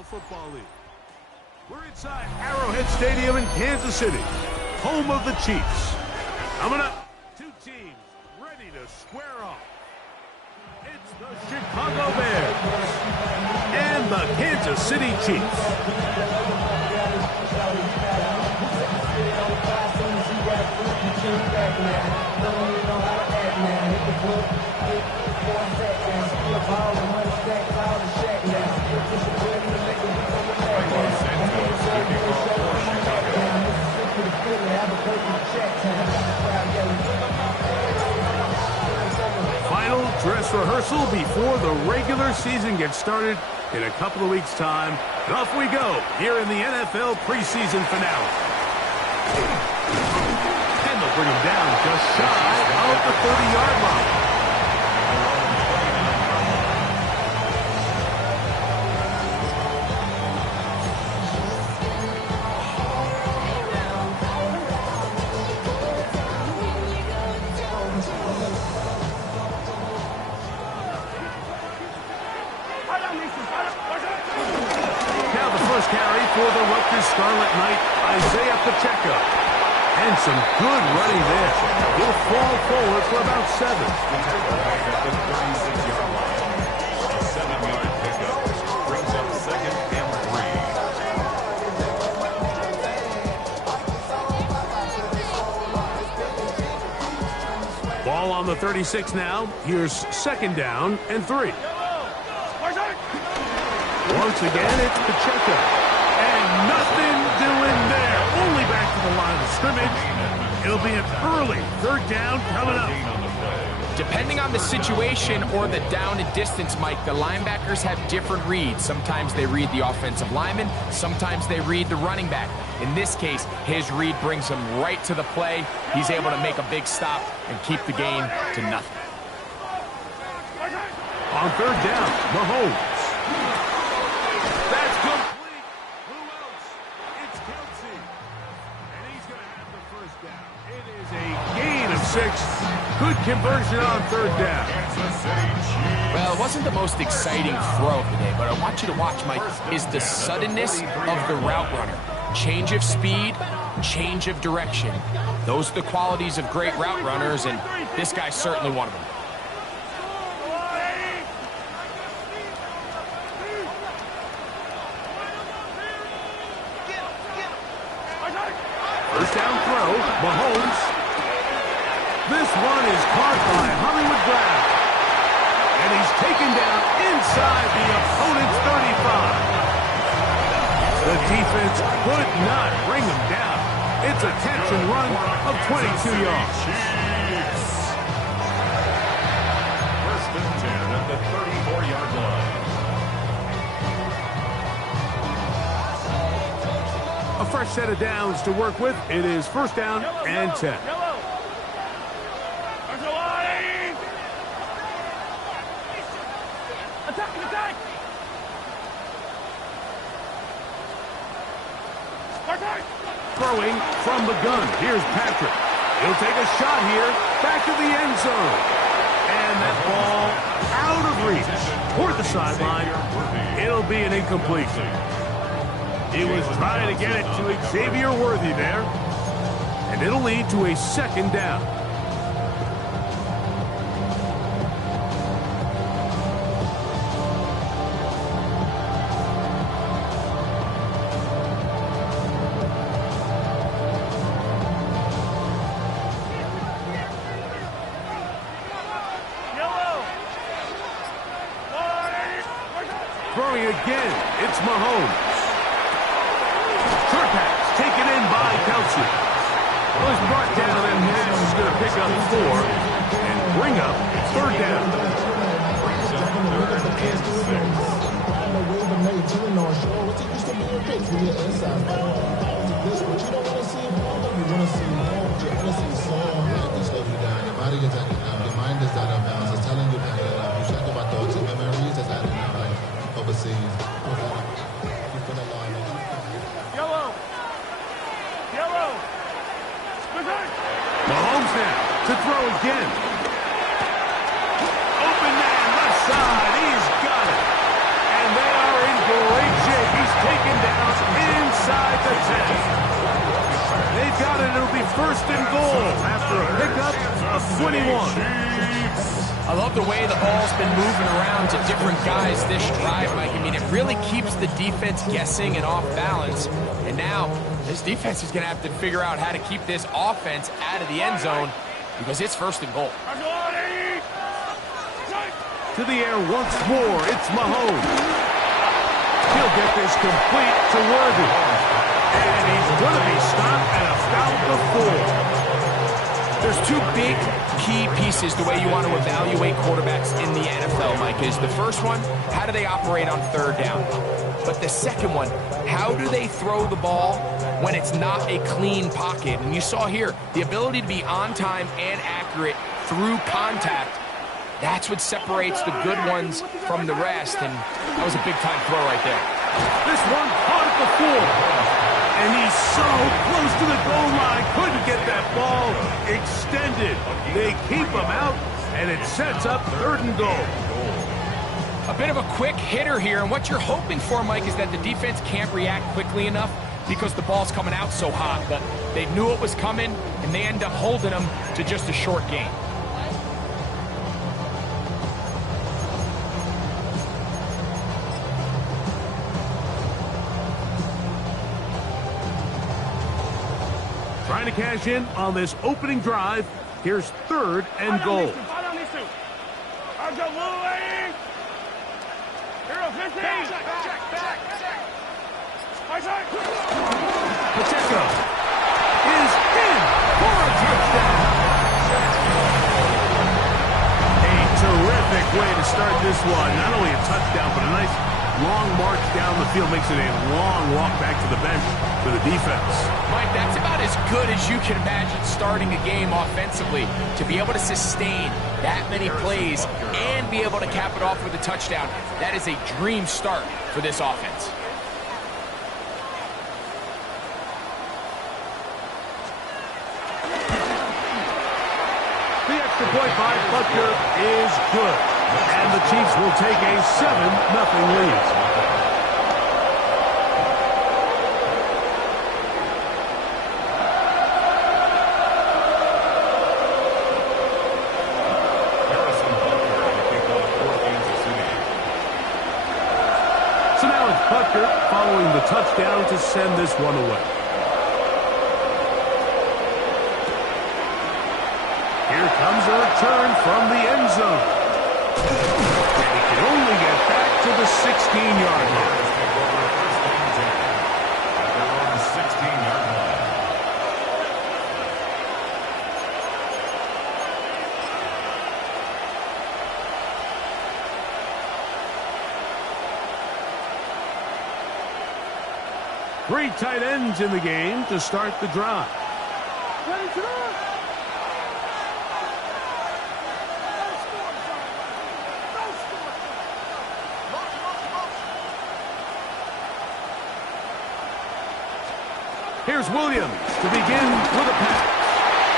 National Football League. We're inside Arrowhead Stadium in Kansas City, home of the Chiefs. Coming up, two teams ready to square off. It's the Chicago Bears and the Kansas City Chiefs. Final dress rehearsal before the regular season gets started in a couple of weeks' time. And off we go here in the NFL preseason finale. And they'll bring him down just shy of the 30-yard line. Scarlet Knight, Isaiah Pacheco. And some good running there. He'll fall forward for about 7. A 7-yard pickup brings up 2nd and 3. Ball on the 36 now. Here's 2nd down and 3. Once again, it's Pacheco. And nothing doing there. Only back to the line of scrimmage. It'll be an early 3rd down coming up. Depending on the situation or the down and distance, Mike, the linebackers have different reads. Sometimes they read the offensive lineman. Sometimes they read the running back. In this case, his read brings him right to the play. He's able to make a big stop and keep the gain to nothing. On 3rd down, Mahomes. That's complete. Who else? It's Kelsey. And he's going to have the 1st down. It is a gain of 6. Good conversion on 3rd down. Well, it wasn't the most exciting throw of the day, but I want you to watch, Mike, is the suddenness of the route runner. Change of speed, change of direction. Those are the qualities of great route runners, and this guy's certainly one of them. First down throw, Mahomes. This one is caught by Hollywood Brown. And he's taken down inside the opponent's 35. The defense could not bring him down. It's a catch and run of 22 yards. 1st and 10 at the 34-yard line. A fresh set of downs to work with. It is 1st down and 10. Throwing from the gun. Here's Patrick. He'll take a shot here. Back to the end zone. And that ball out of reach. Toward the sideline. It'll be an incompletion. He was trying to get it to Xavier Worthy there. And it'll lead to a 2nd down. Throwing again, it's Mahomes. Short pass, taken in by Kelsey. Was brought down, and Mahomes is going to pick up 4 and bring up 3rd down. Mahomes now to throw again. Open man, left side. He's got it. And they are in great shape. 21. I love the way the ball's been moving around to different guys this drive, Mike. I mean, it really keeps the defense guessing and off balance. And now, this defense is going to have to figure out how to keep this offense out of the end zone because it's first and goal. To the air once more, it's Mahomes. He'll get this complete to Worthy. And he's going to be stopped at about the 4. There's two big key pieces the way you want to evaluate quarterbacks in the NFL, Mike, is the first one, how do they operate on third down? But the second one, how do they throw the ball when it's not a clean pocket? And you saw here, the ability to be on time and accurate through contact, that's what separates the good ones from the rest, and that was a big-time throw right there. This one caught at the 4. And he's so close to the goal line, couldn't get that ball extended. They keep him out, and it sets up 3rd and goal. A bit of a quick hitter here, and what you're hoping for, Mike, is that the defense can't react quickly enough because the ball's coming out so hot, but they knew it was coming, and they end up holding them to just a short gain. Trying to cash in on this opening drive. Here's 3rd and goal. Pacheco is in for a touchdown. A terrific way to start this one. Not only a touchdown, but a nice long march down the field. Makes it a long walk back to the bench for the defense. Mike, that's about as good as you can imagine starting a game offensively. To be able to sustain that many plays and be able to cap it off with a touchdown, that is a dream start for this offense. The extra point by Butker is good. And the Chiefs will take a 7-0 lead. So now it's Butker following the touchdown to send this one away. Here comes a return from the end zone. And he can only get back to the 16-yard line. Three tight ends in the game to start the drive. Here's Williams to begin with a pass.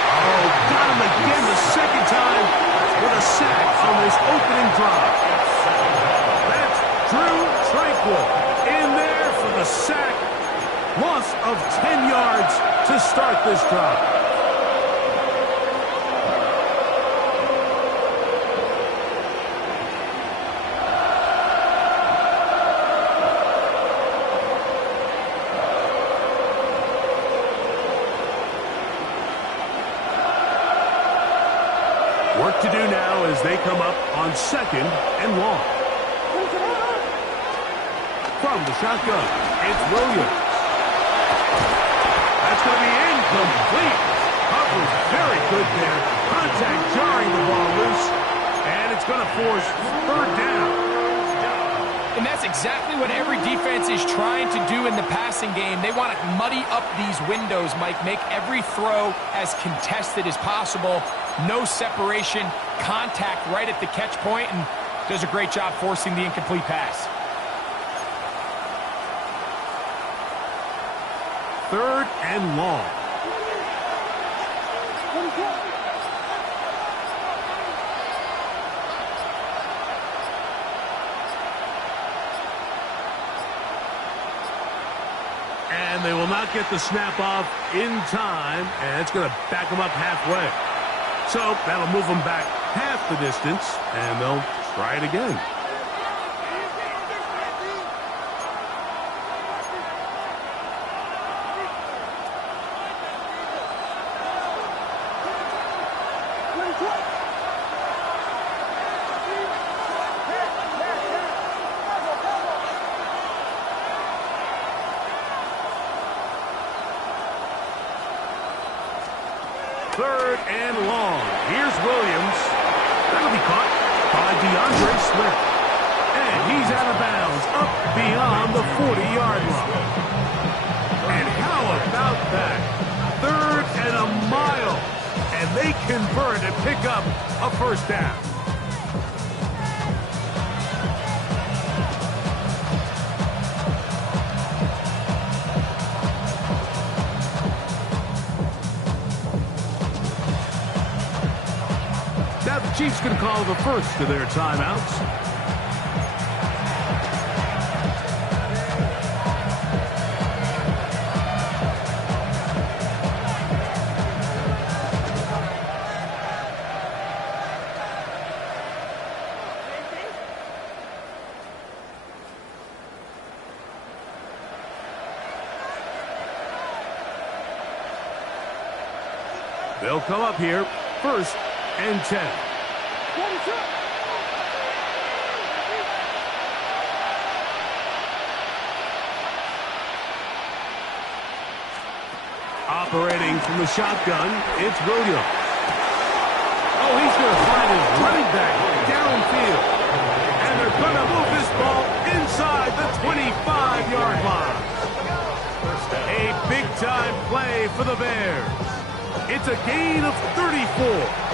Oh, got him again the second time with a sack on this opening drive. That's Drew Tranquil in there for the sack. Loss of 10 yards to start this drive. Work to do now as they come up on 2nd and long. From the shotgun, it's Williams. That's going to be incomplete. Coverage very good there. Contact jarring the ball loose. And it's going to force 3rd down. And that's exactly what every defense is trying to do in the passing game. They want to muddy up these windows, Mike, make every throw as contested as possible. No separation, contact right at the catch point, and does a great job forcing the incomplete pass. 3rd and long. And they will not get the snap off in time, and it's going to back them up halfway. So that'll move them back half the distance, and they'll try it again. Third and long. Here's Williams. That'll be caught by DeAndre Swift. And he's out of bounds, up beyond the 40-yard line. And how about that? Third and a mile. And they convert and pick up a first down. Now the Chiefs can call the first of their timeouts. They'll come up here, first and 10. Operating from the shotgun, it's Williams. Oh, he's going to find his running back downfield. And they're going to move this ball inside the 25-yard line. A big-time play for the Bears. It's a gain of 34.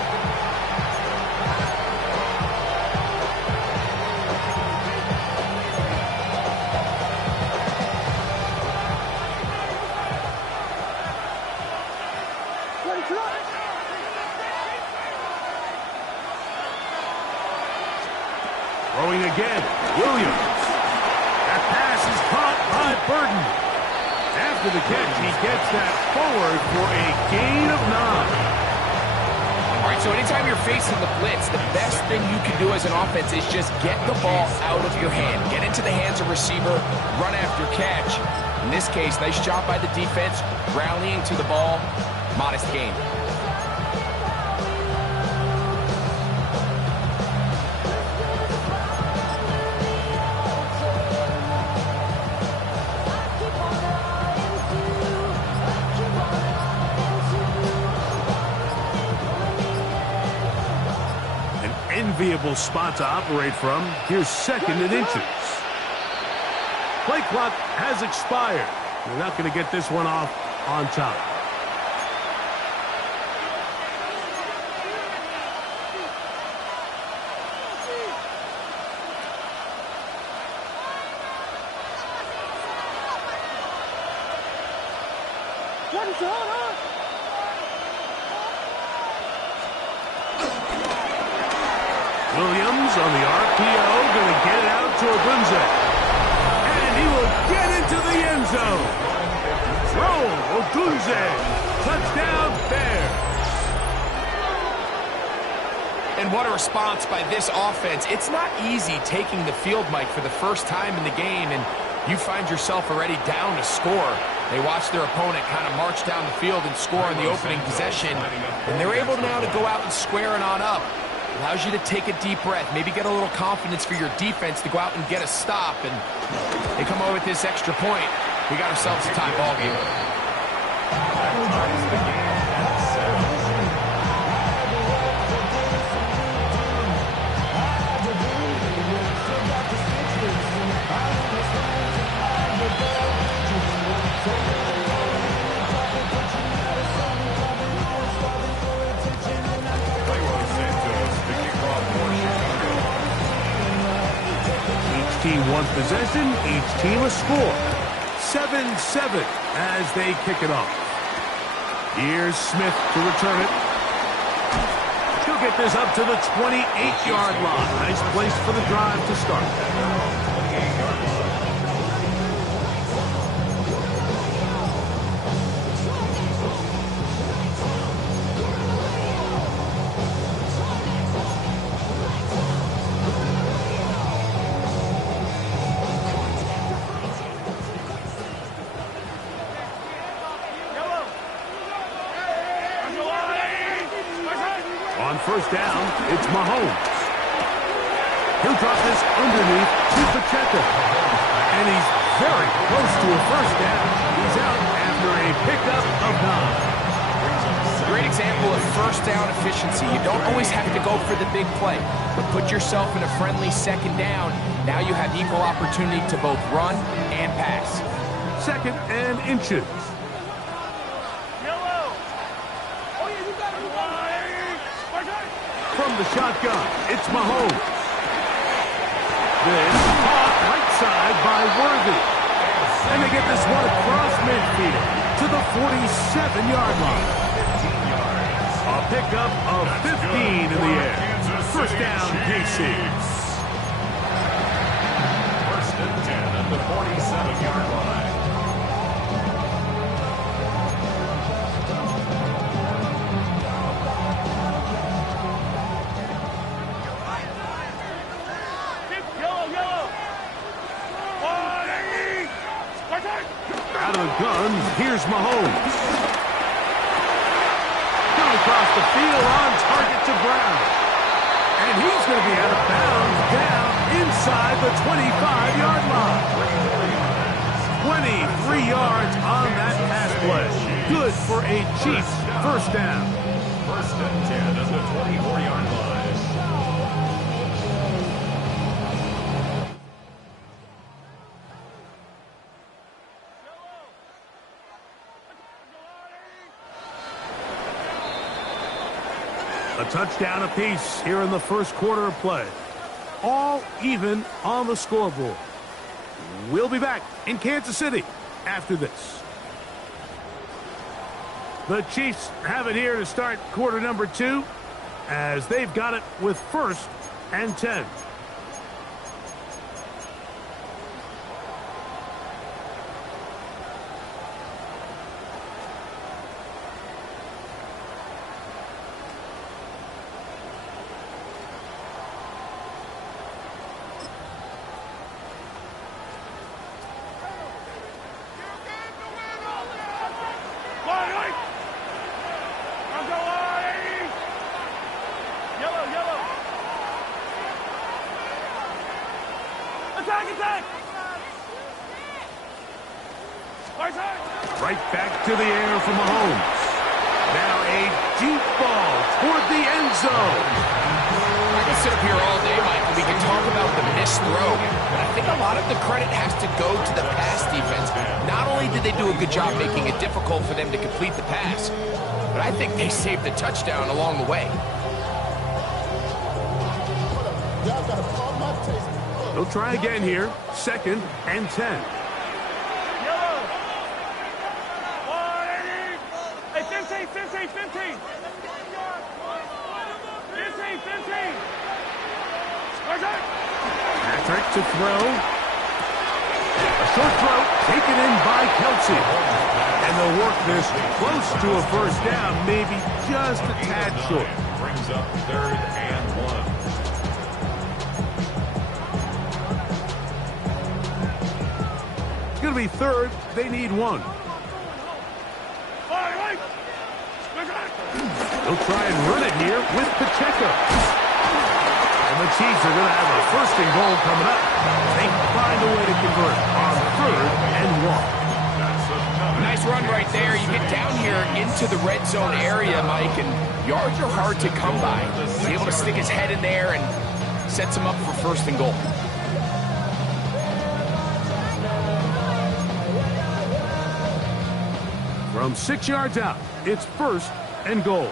Throwing again, Williams. That pass is caught by Burton. After the catch, he gets that forward for a gain of 9. All right, so anytime you're facing the blitz, the best thing you can do as an offense is just get the ball out of your hand. Get into the hands of receiver, run after catch. In this case, nice job by the defense, rallying to the ball. Modest gain. Enviable spot to operate from. Here's second and inches. Play clock has expired. They're not going to get this one off on top. Williams on the RPO, going to get it out to Odunze. And he will get into the end zone. Throw, Odunze. Touchdown, Bears. And what a response by this offense. It's not easy taking the field, Mike, for the first time in the game, and you find yourself already down to score. They watch their opponent kind of march down the field and score on the opening possession, and they're able now to go out and square it on up. Allows you to take a deep breath, maybe get a little confidence for your defense to go out and get a stop, and they come over with this extra point. We got ourselves a tie ball game. Team one possession, each team a score. 7-7 as they kick it off. Here's Smith to return it. He'll get this up to the 28-yard line. Nice place for the drive to start. first down, it's Mahomes. He'll drop this underneath to Pacheco. And he's very close to a first down. He's out after a pickup of 9. Great example of first down efficiency. You don't always have to go for the big play, but put yourself in a friendly second down. Now you have equal opportunity to both run and pass. Second and inches. From the shotgun, it's Mahomes. Then caught right side by Worthy. And they get this one across midfield to the 47-yard line. A pickup of 15 in the air. First down, KC. First and 10 at the 47-yard line. Out of the gun, here's Mahomes. Going across the field on target to Brown. And he's going to be out of bounds down inside the 25-yard line. 23 yards on that pass play. Good for a Chiefs first down. First and 10 at the 24-yard line. A touchdown apiece here in the first quarter of play. All even on the scoreboard. We'll be back in Kansas City after this. The Chiefs have it here to start quarter number 2 as they've got it with first and 10. Right back to the air for Mahomes. Now a deep ball toward the end zone. I can sit up here all day, Mike, and we can talk about the missed throw, but I think a lot of the credit has to go to the pass defense. Not only did they do a good job making it difficult for them to complete the pass, but I think they saved the touchdown along the way. They'll try again here. Second and 10. Patrick to throw. A short throw taken in by Kelsey. And they'll work this close to a first down, maybe just a tad short. Brings up third and 1. It's going to be third. They need 1. They'll try and run it here with Pacheco. And the Chiefs are going to have a first and goal coming up. They find a way to convert on third and 1. Nice run right there. You get down here into the red zone area, Mike, and yards are hard to come by. He's able to stick his head in there and sets him up for first and goal. From 6 yards out, it's first and goal.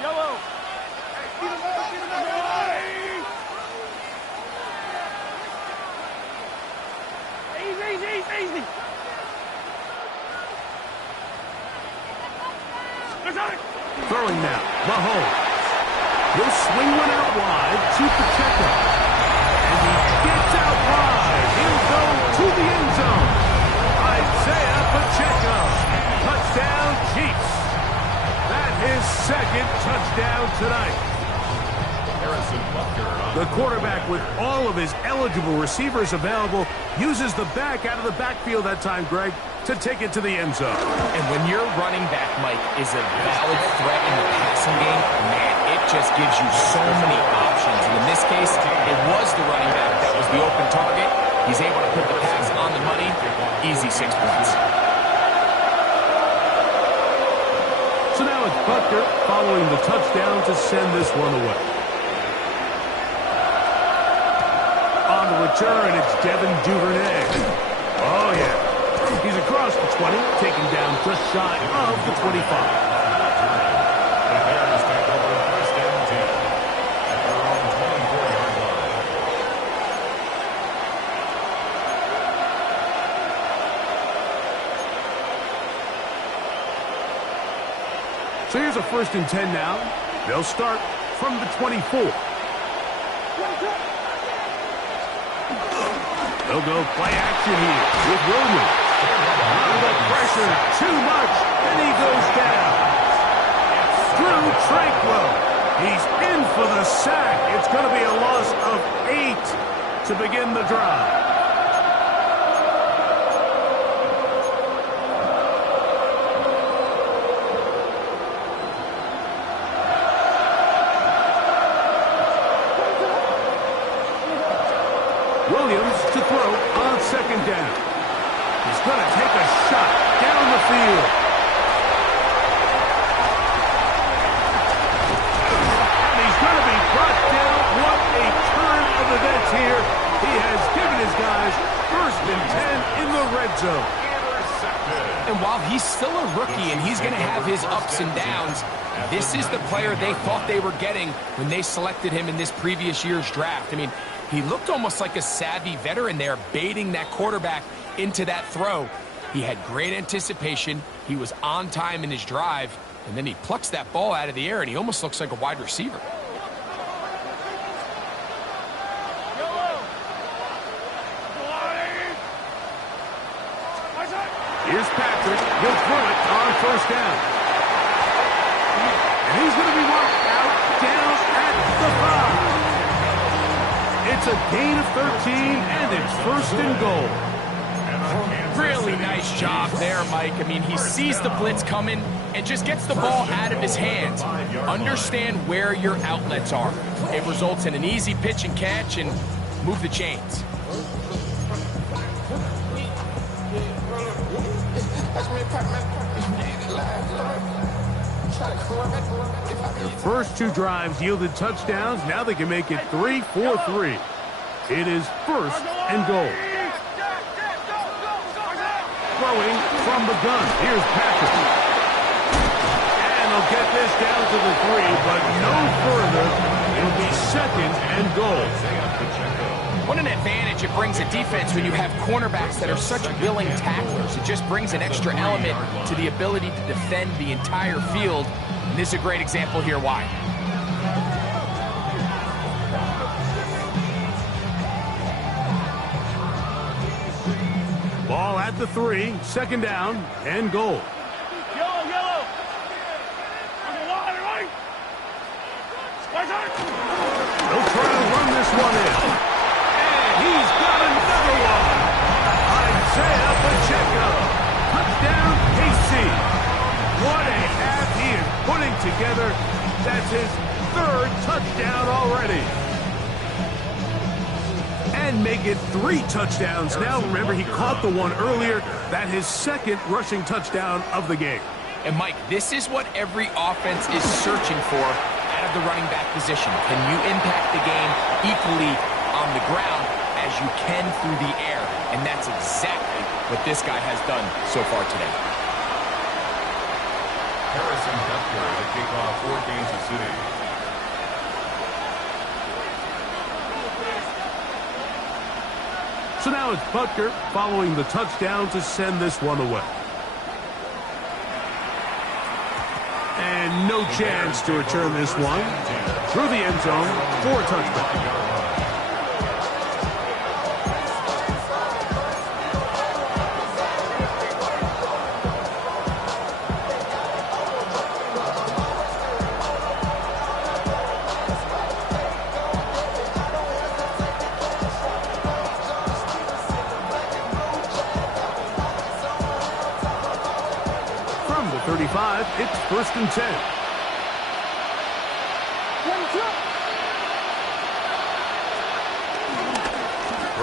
Yellow. Easy. Throwing now, Mahomes. He'll swing one out wide to Pacheco. And he gets out wide. He'll go to the end zone. Isaiah Pacheco. Touchdown, Chiefs. That's his second touchdown tonight. The quarterback, with all of his eligible receivers available, uses the back out of the backfield that time, Greg, to take it to the end zone. And when your running back, Mike, is a valid threat in the passing game, man, it just gives you so many options. And in this case, it was the running back that was the open target. He's able to put the pass on the money. Easy 6 points. So now it's Butker following the touchdown to send this one away. On the return, it's Devin Duvernay. Oh, yeah. He's across the 20, taken down just shy of the 25. The Bears take over first and 10 at their own 24-yard line. So here's a 1st and 10 now. They'll start from the 24. They'll go play action here with Williams. Under pressure, too much, and he goes down. Drew Tranquil. He's in for the sack. It's going to be a loss of 8 to begin the drive. Williams to throw on 2nd down. He's going to take a shot down the field. And he's going to be brought down. What a turn of events here. He has given his guys 1st and 10 in the red zone. And while he's still a rookie and he's going to have his ups and downs, this is the player they thought they were getting when they selected him in this previous year's draft. I mean, he looked almost like a savvy veteran there, baiting that quarterback into that throw. He had great anticipation. He was on time in his drive, and then he plucks that ball out of the air, and he almost looks like a wide receiver. Here's Patrick. He'll throw it on 1st down. And he's going to be marked out down at the 5. It's a gain of 13, and it's 1st and goal. Really nice job there, Mike. I mean, he sees the blitz coming and just gets the ball out of his hands. Understand where your outlets are. It results in an easy pitch and catch and move the chains. Their first 2 drives yielded touchdowns. Now they can make it 3-4-3. It is 1st and goal. Throwing from the gun. Here's Patrick. And they'll get this down to the 3, but no further. It'll be 2nd and goal. What an advantage it brings a defense when you have cornerbacks that are such willing tacklers. It just brings an extra element to the ability to defend the entire field. And this is a great example here why. Ball at the 3, 2nd down and goal. Yellow. On the line, right? They'll try to run this one in. And he's got another one. Isaiah Pacheco. Touchdown, KC. What a half he is putting together. That's his 3rd touchdown already. And make it 3 touchdowns. Now, remember, he caught the one earlier. That his 2nd rushing touchdown of the game. And, Mike, this is what every offense is searching for out of the running back position. Can you impact the game equally on the ground as you can through the air? And that's exactly what this guy has done so far today. Harrison Butker to kick off for Kansas City. So now it's Butker following the touchdown to send this one away. And no chance to return this one. Through the end zone for a touchback. From the 35, it's 1st and 10.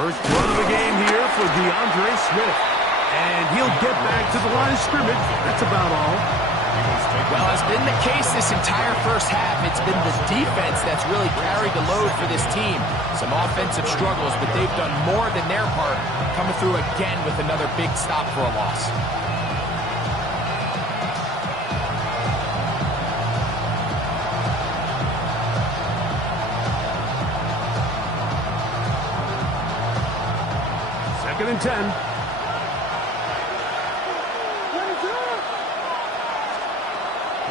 First run of the game here for DeAndre Swift. And he'll get back to the line of scrimmage. That's about all. Well, as been the case this entire first half, it's been the defense that's really carried the load for this team. Some offensive struggles, but they've done more than their part, coming through again with another big stop for a loss. Second and 10.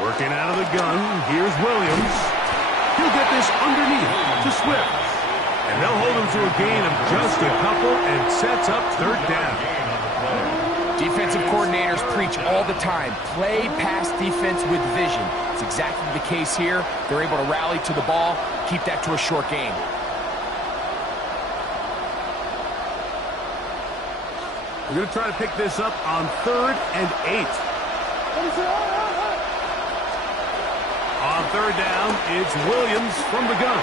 Working out of the gun, here's Williams. He'll get this underneath to Swift. And they'll hold him to a gain of just a couple and sets up third down. Defensive coordinators preach all the time, play pass defense with vision. It's exactly the case here. They're able to rally to the ball, keep that to a short gain. We're going to try to pick this up on 3rd and 8. On third down, it's Williams from the gun.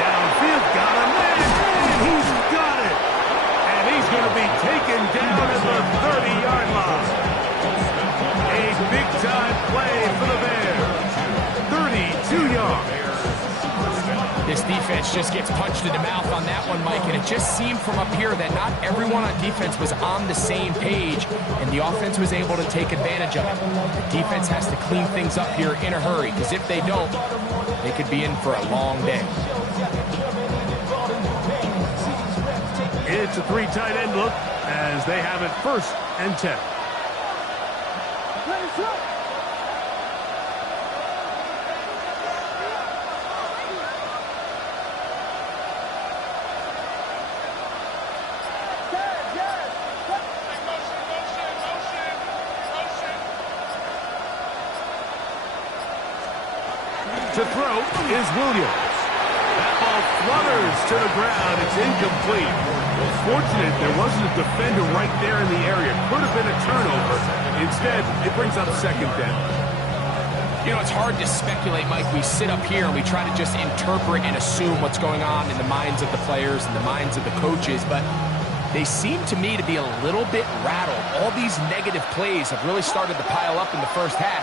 Downfield, got him, and he's got it. And he's going to be taken down at the 30-yard line. A big-time play for the Bears. 32 yards. This defense just gets punched in the mouth on that one, Mike, and it just seemed from up here that not everyone on defense was on the same page, and the offense was able to take advantage of it. The defense has to clean things up here in a hurry, because if they don't, they could be in for a long day. It's a 3 tight end look as they have it 1st and 10. To throw is Williams. That ball flutters to the ground. It's incomplete. Fortunate there wasn't a defender right there in the area. Could have been a turnover. Instead, it brings up 2nd down. You know, it's hard to speculate, Mike. We sit up here and we try to just interpret and assume what's going on in the minds of the players and the minds of the coaches, but they seem to me to be a little bit rattled. All these negative plays have really started to pile up in the first half.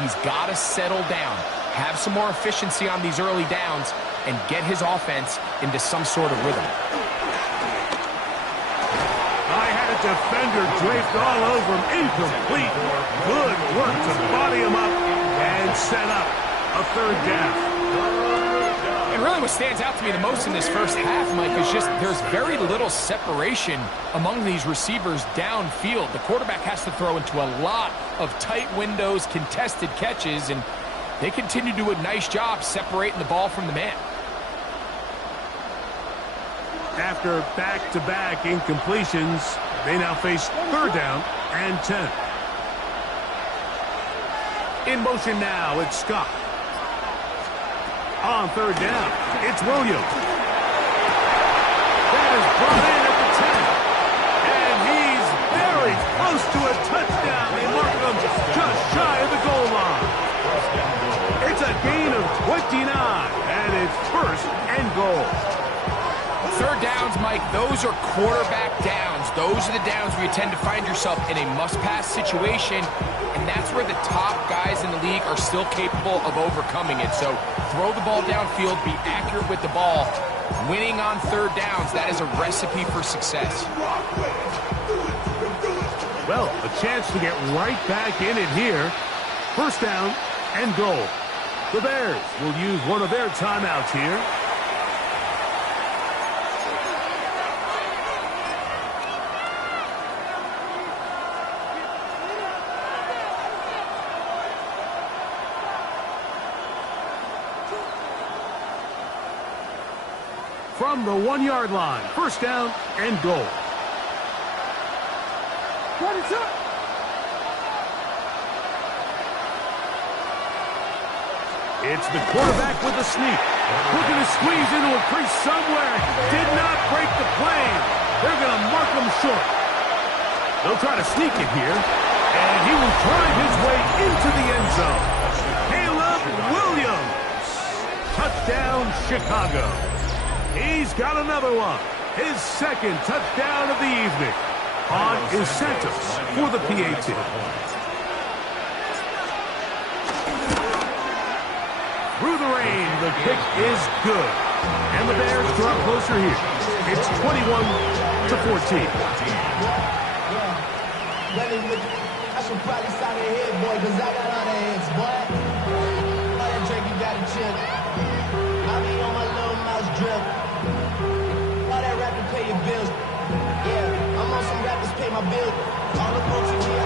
He's got to settle down, have some more efficiency on these early downs, and get his offense into some sort of rhythm. I had a defender draped all over him. Incomplete. Good work to body him up and set up a 3rd down. And really what stands out to me the most in this first half, Mike, is just there's very little separation among these receivers downfield. The quarterback has to throw into a lot of tight windows, contested catches, and they continue to do a nice job separating the ball from the man. After back-to-back incompletions, they now face 3rd down and 10. In motion now, it's Scott. On 3rd down, it's Williams. That is brought in at the 10. And he's very close to a touchdown. They mark him just shy of the goal line. It's a gain of 29, and it's 1st and goal. 3rd downs, Mike, those are quarterback downs. Those are the downs where you tend to find yourself in a must-pass situation, and that's where the top guys in the league are still capable of overcoming it. So throw the ball downfield, be accurate with the ball. Winning on 3rd downs, that is a recipe for success. Well, a chance to get right back in it here. 1st down and goal. The Bears will use one of their timeouts here. From the 1-yard line, 1st down and goal. It's the quarterback with the sneak. Looking to squeeze into a crease somewhere. Did not break the plane. They're going to mark him short. They'll try to sneak it here. And he will drive his way into the end zone. Caleb Williams. Touchdown, Chicago. He's got another one. His second touchdown of the evening on Santos for the PAT. Through the rain, the kick is good. And the Bears draw closer here. It's 21-14. I should probably sign a head, boy, because I got other heads, boy. All that drink, you got to chill. I be on my little mouse drip. All that rapping, pay your bills. Yeah, I'm on some rappers, pay my bills. All the folks in here,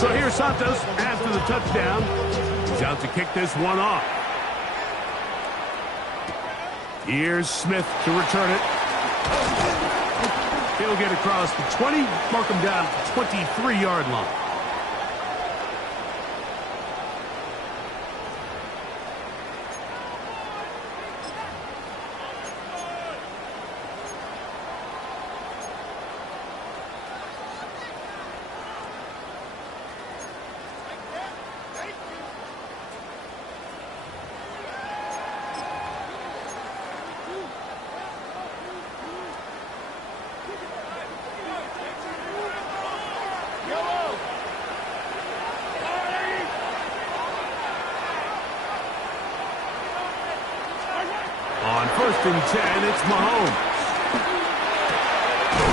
So here's Santos after the touchdown. He's out to kick this one off. Here's Smith to return it. He'll get across the 20, mark him down at the 23-yard line. On 1st and 10, it's Mahomes.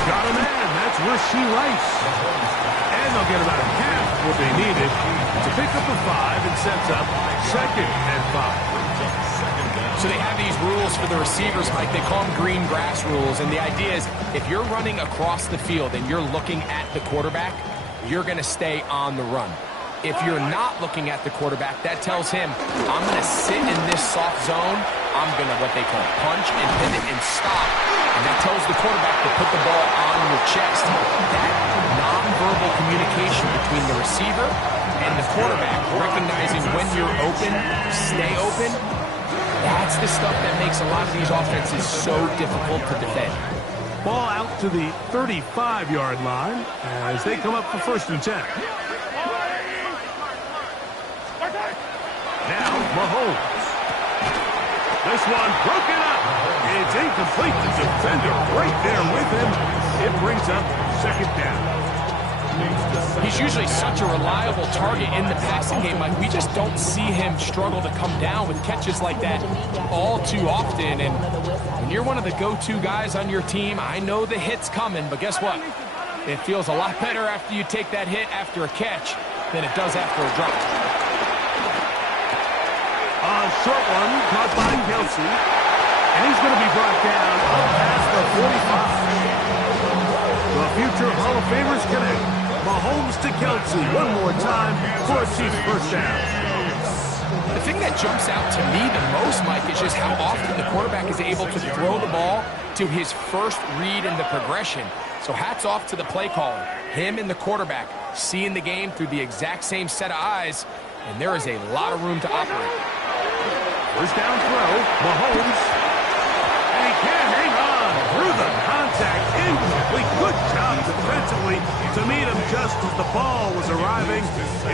Got a man. That's Rashee Rice. And they'll get about half what they needed to pick up a 5 and sets up 2nd and 5. So they have these rules for the receivers, Mike. They call them green grass rules. And the idea is if you're running across the field and you're looking at the quarterback, you're going to stay on the run. If you're not looking at the quarterback, that tells him, I'm going to sit in this soft zone. I'm going to, what they call, punch and pivot and stop. And that tells the quarterback to put the ball on your chest. That nonverbal communication between the receiver and the quarterback, recognizing when you're open, stay open, that's the stuff that makes a lot of these offenses so difficult to defend. Ball out to the 35-yard line as they come up for 1st and 10. Now, Mahomes. This one broken up. It's incomplete. The defender right there with him. It brings up 2nd down. He's usually such a reliable target in the passing game. Like, we just don't see him struggle to come down with catches like that all too often. And when you're one of the go-to guys on your team, I know the hit's coming, but guess what? It feels a lot better after you take that hit after a catch than it does after a drop. A short one caught by Kelsey. And he's going to be brought down up past the 45. The future Hall of Famers connect. Mahomes to Kelsey one more time for a Chiefs 1st down. The thing that jumps out to me the most, Mike, is just how often the quarterback is able to throw the ball to his first read in the progression. So hats off to the play caller. Him and the quarterback seeing the game through the exact same set of eyes, and there is a lot of room to operate. 1st down throw, Mahomes. And he can't hang on through the contact. Incomplete. Good job defensively to meet him just as the ball was arriving.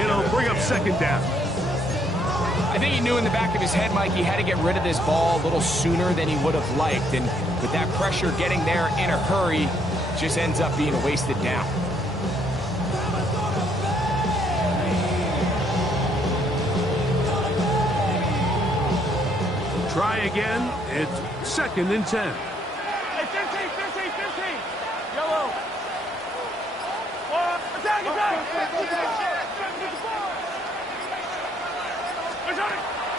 It'll bring up 2nd down. I think he knew in the back of his head, Mike, he had to get rid of this ball a little sooner than he would have liked. And with that pressure getting there in a hurry, just ends up being a wasted down. Try again. It's 2nd and 10. Hey, 15. Yellow. Attack.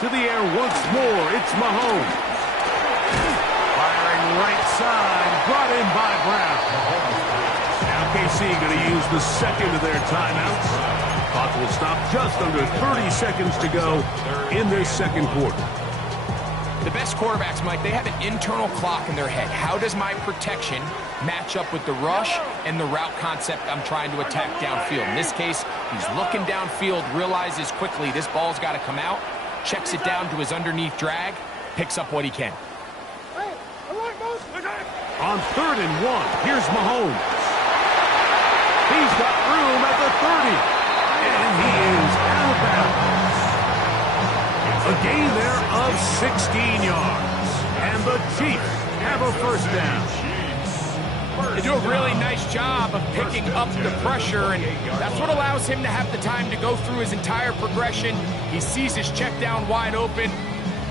To the air once more. It's Mahomes. Firing right side. Brought in by Brown. Now KC going to use the 2nd of their timeouts. Clock will stop just under 30 seconds to go in this 2nd quarter. The best quarterbacks, Mike, they have an internal clock in their head. How does my protection match up with the rush and the route concept I'm trying to attack downfield? In this case, he's looking downfield, realizes quickly this ball's got to come out, checks it down to his underneath drag, picks up what he can. On 3rd and 1, here's Mahomes. He's got room at the 30. And he is out of bounds. A gain there of 16 yards. And the Chiefs have a first down. They do a really nice job of picking up the pressure, and that's what allows him to have the time to go through his entire progression. He sees his check down wide open,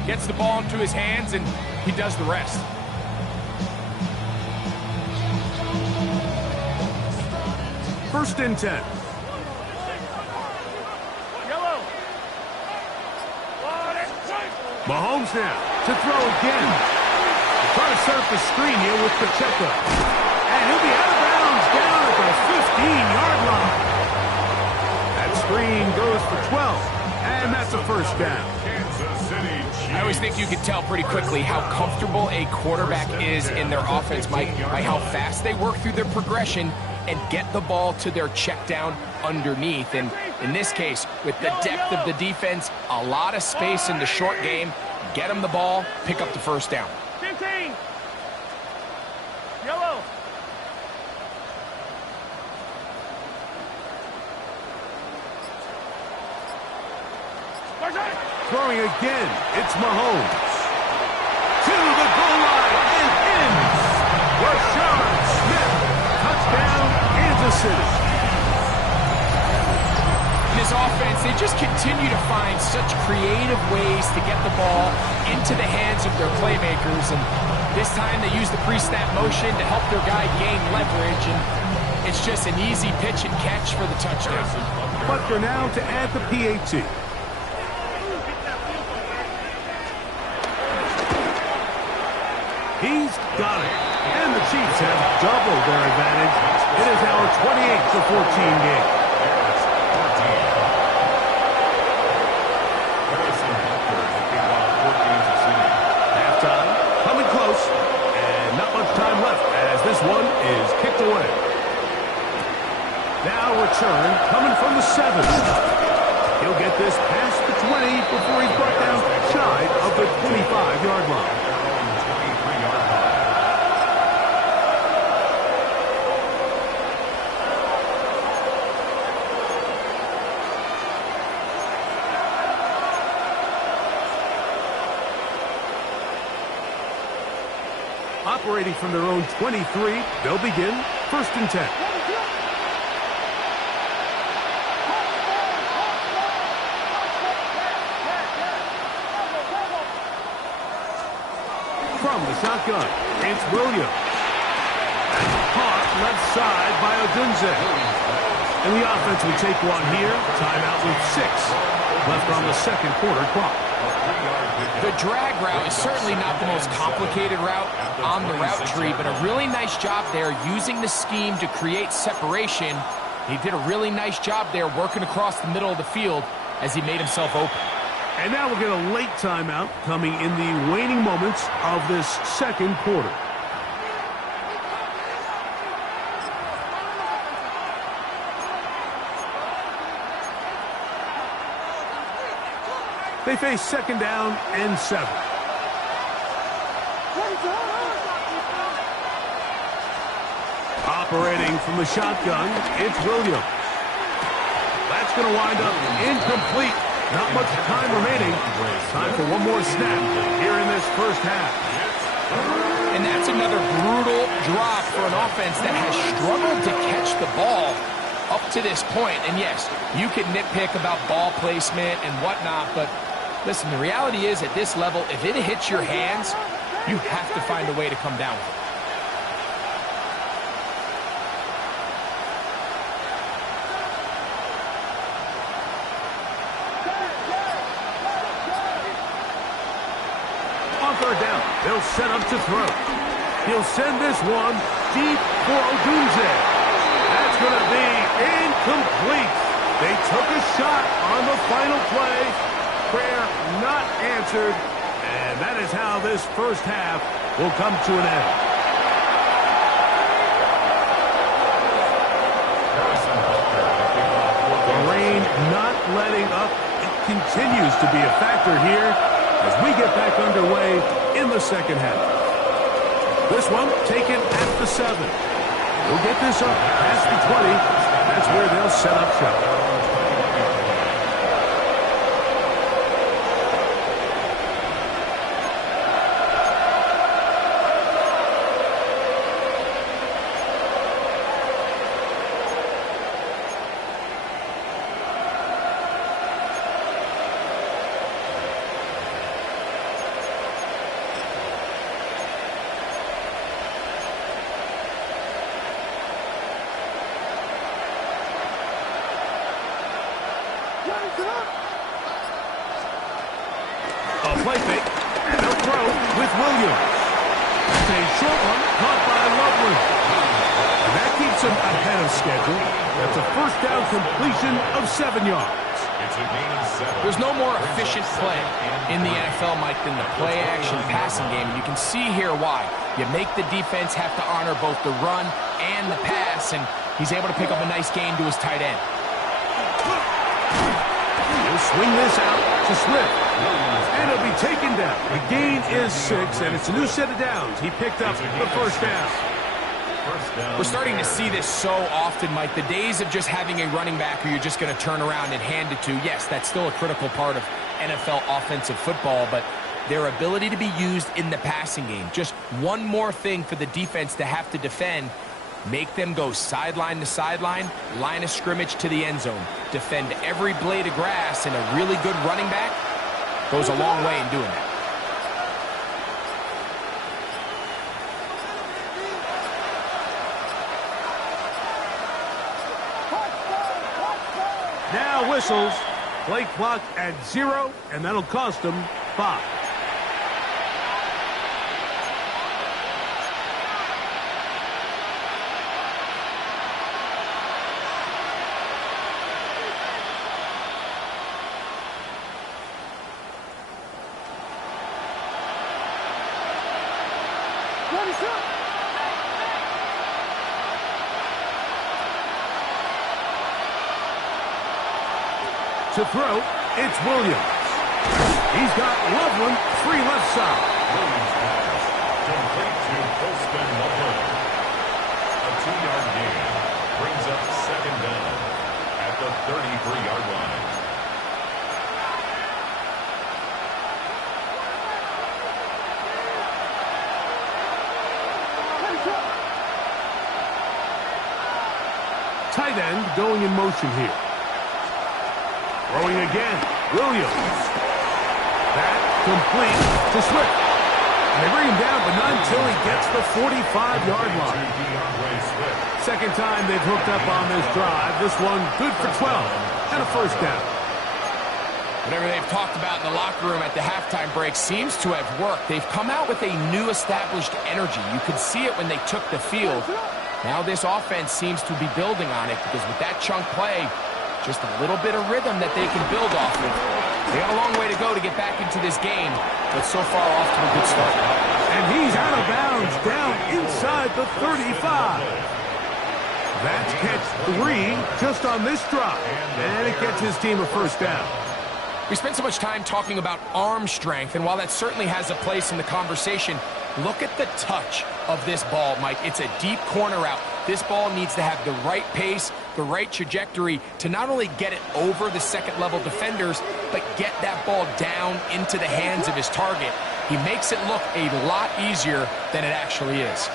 gets the ball into his hands, and he does the rest. First and 10. Mahomes now to throw again. Trying to set up the screen here with Pacheco. And he'll be out of bounds down at the 15-yard line. That screen goes for 12. And that's a first down. I always think you can tell pretty quickly how comfortable a quarterback is in their offense, Mike, by how fast they work through their progression and get the ball to their check down underneath. And in this case, with the depth of the defense, a lot of space in the short game, get them the ball, pick up the first down. 15. Yellow. Throwing again, it's Mahomes. To the goal line and in. Rashard Smith. Touchdown, Kansas City. In this offense, they just continue to find such creative ways to get the ball into the hands of their playmakers. And this time they use the pre-snap motion to help their guy gain leverage. And it's just an easy pitch and catch for the touchdown. But for now, to add the PAT. He's got it. And the Chiefs have doubled their advantage. It is now a 28-14 game. Halftime coming close. And not much time left as this one is kicked away. Now return coming from the 7. He'll get this past the 20 before he's brought down shy of the 25-yard line. Operating from their own 23, they'll begin first and 10. From the shotgun, it's Williams. Caught left side by Odunze. And the offense will take one here. Timeout with 6 left on the second quarter clock. The drag route is certainly not the most complicated route on the route tree, but a really nice job there using the scheme to create separation. He did a really nice job there working across the middle of the field as he made himself open. And now we'll get a late timeout coming in the waning moments of this second quarter. They face second down and 7. Operating from the shotgun, it's Williams. That's going to wind up incomplete. Not much time remaining. Time for one more snap here in this first half. And that's another brutal drop for an offense that has struggled to catch the ball up to this point. And yes, you can nitpick about ball placement and whatnot, but listen, the reality is at this level, if it hits your hands, you have to find a way to come down with it. On third down, they'll set up to throw. He'll send this one deep for Odunze. That's going to be incomplete. They took a shot on the final play. Prayer not answered, and that is how this first half will come to an end. The rain not letting up. It continues to be a factor here as we get back underway in the second half. This one taken at the 7. We'll get this up past the 20. That's where they'll set up shop. A play fake, and they'll throw with Williams. That's a short one caught by Loveland. And that keeps him ahead of schedule. That's a first down completion of 7 yards. It's a gain of 7. There's no more efficient play in the NFL, Mike, than the play-action passing game. And you can see here why. You make the defense have to honor both the run and the pass, and he's able to pick up a nice gain to his tight end. He'll swing this out to Swift. And he'll be taken down. The gain is 6, and it's a new set of downs. He picked up the first down. We're starting to see this so often, Mike. The days of just having a running back who you're just going to turn around and hand it to, yes, that's still a critical part of NFL offensive football, but their ability to be used in the passing game, just one more thing for the defense to have to defend, make them go sideline to sideline, line of scrimmage to the end zone, defend every blade of grass, and a really good running back goes a long way in doing that. Now whistles. Play clock at 0, and that'll cost him 5. To throw, it's Williams. He's got Loveland free left side. Williams pass complete to Poston Loveland. A 2-yard gain brings up second down at the 33-yard line. Tight end going in motion here. Throwing again, Williams. That complete to Swift. And they bring him down, but not until he gets the 45-yard line. Second time they've hooked up on this drive. This one good for 12 and a first down. Whatever they've talked about in the locker room at the halftime break seems to have worked. They've come out with a new established energy. You could see it when they took the field. Now this offense seems to be building on it because with that chunk play, just a little bit of rhythm that they can build off of. They got a long way to go to get back into this game, but so far off to a good start. And he's out of bounds down inside the 35. That's catch 3 just on this drive. And it gets his team a first down. We spent so much time talking about arm strength, and while that certainly has a place in the conversation, look at the touch of this ball, Mike. It's a deep corner route. This ball needs to have the right pace, the right trajectory to not only get it over the second-level defenders, but get that ball down into the hands of his target. He makes it look a lot easier than it actually is.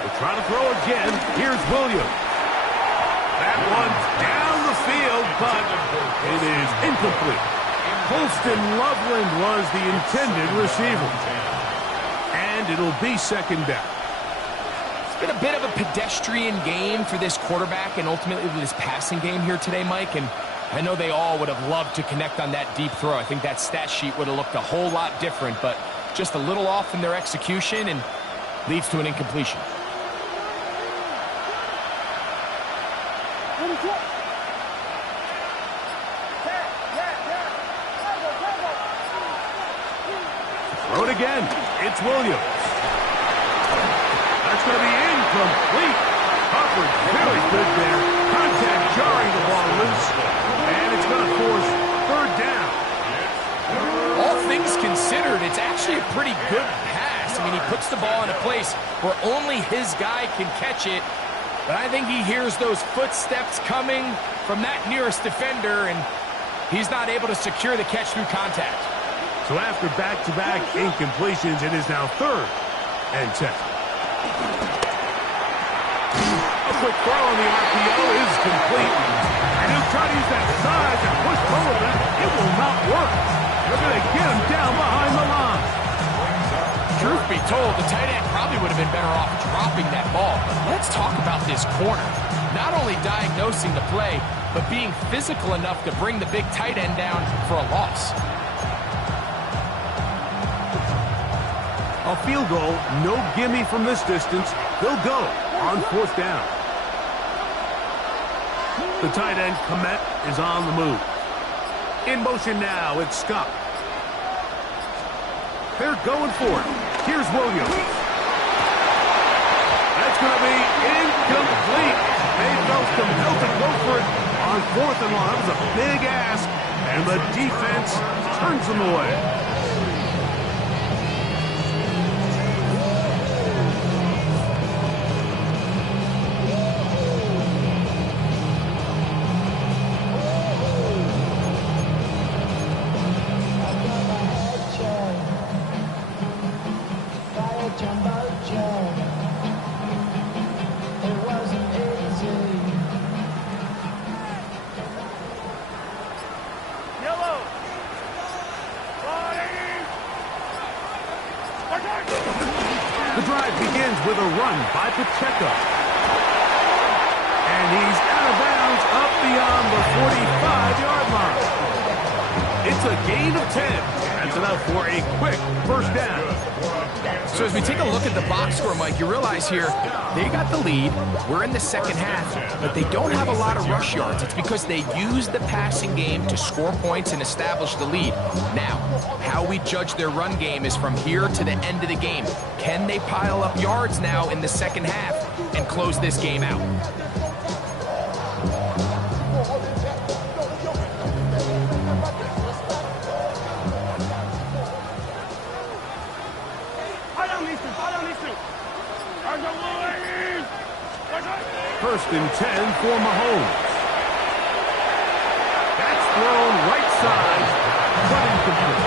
We'll try to throw again. Here's Williams. That one's down the field, but it is incomplete. Holston Loveland was the intended receiver. And it'll be second down. It's been a bit of a pedestrian game for this quarterback and ultimately this passing game here today, Mike. And I know they all would have loved to connect on that deep throw. I think that stat sheet would have looked a whole lot different, but just a little off in their execution and leads to an incompletion. Throw it again. It's Williams. That's going to be incomplete. Covered very good there. Contact jarring the ball loose. And it's going to force third down. All things considered, it's actually a pretty good pass. I mean, he puts the ball in a place where only his guy can catch it. But I think he hears those footsteps coming from that nearest defender, and he's not able to secure the catch through contact. So after back-to-back incompletions, it is now 3rd and 10. A quick throw on the RPO is complete. And he'll try to use that size and push forward. It will not work. They're going to get him down behind the line. Truth be told, the tight end probably would have been better off dropping that ball. But let's talk about this corner. Not only diagnosing the play, but being physical enough to bring the big tight end down for a loss. A field goal, no gimme from this distance. They'll go on 4th down. The tight end, Komet, is on the move. In motion now, it's Scott. They're going for it. Here's Williams. That's going to be incomplete. They felt compelled to go for it on 4th and long. That was a big ask, and the defense turns them away. The drive begins with a run by Pacheco. And he's out of bounds up beyond the 45-yard line. It's a gain of 10. That's enough for a quick first down. So as we take a look at the box score, Mike, you realize here they got the lead. We're in the second half, but they don't have a lot of rush yards. It's because they use the passing game to score points and establish the lead. Now, how we judge their run game is from here to the end of the game. Can they pile up yards now in the second half and close this game out? First and 10 for Mahomes. That's thrown right side, but incomplete.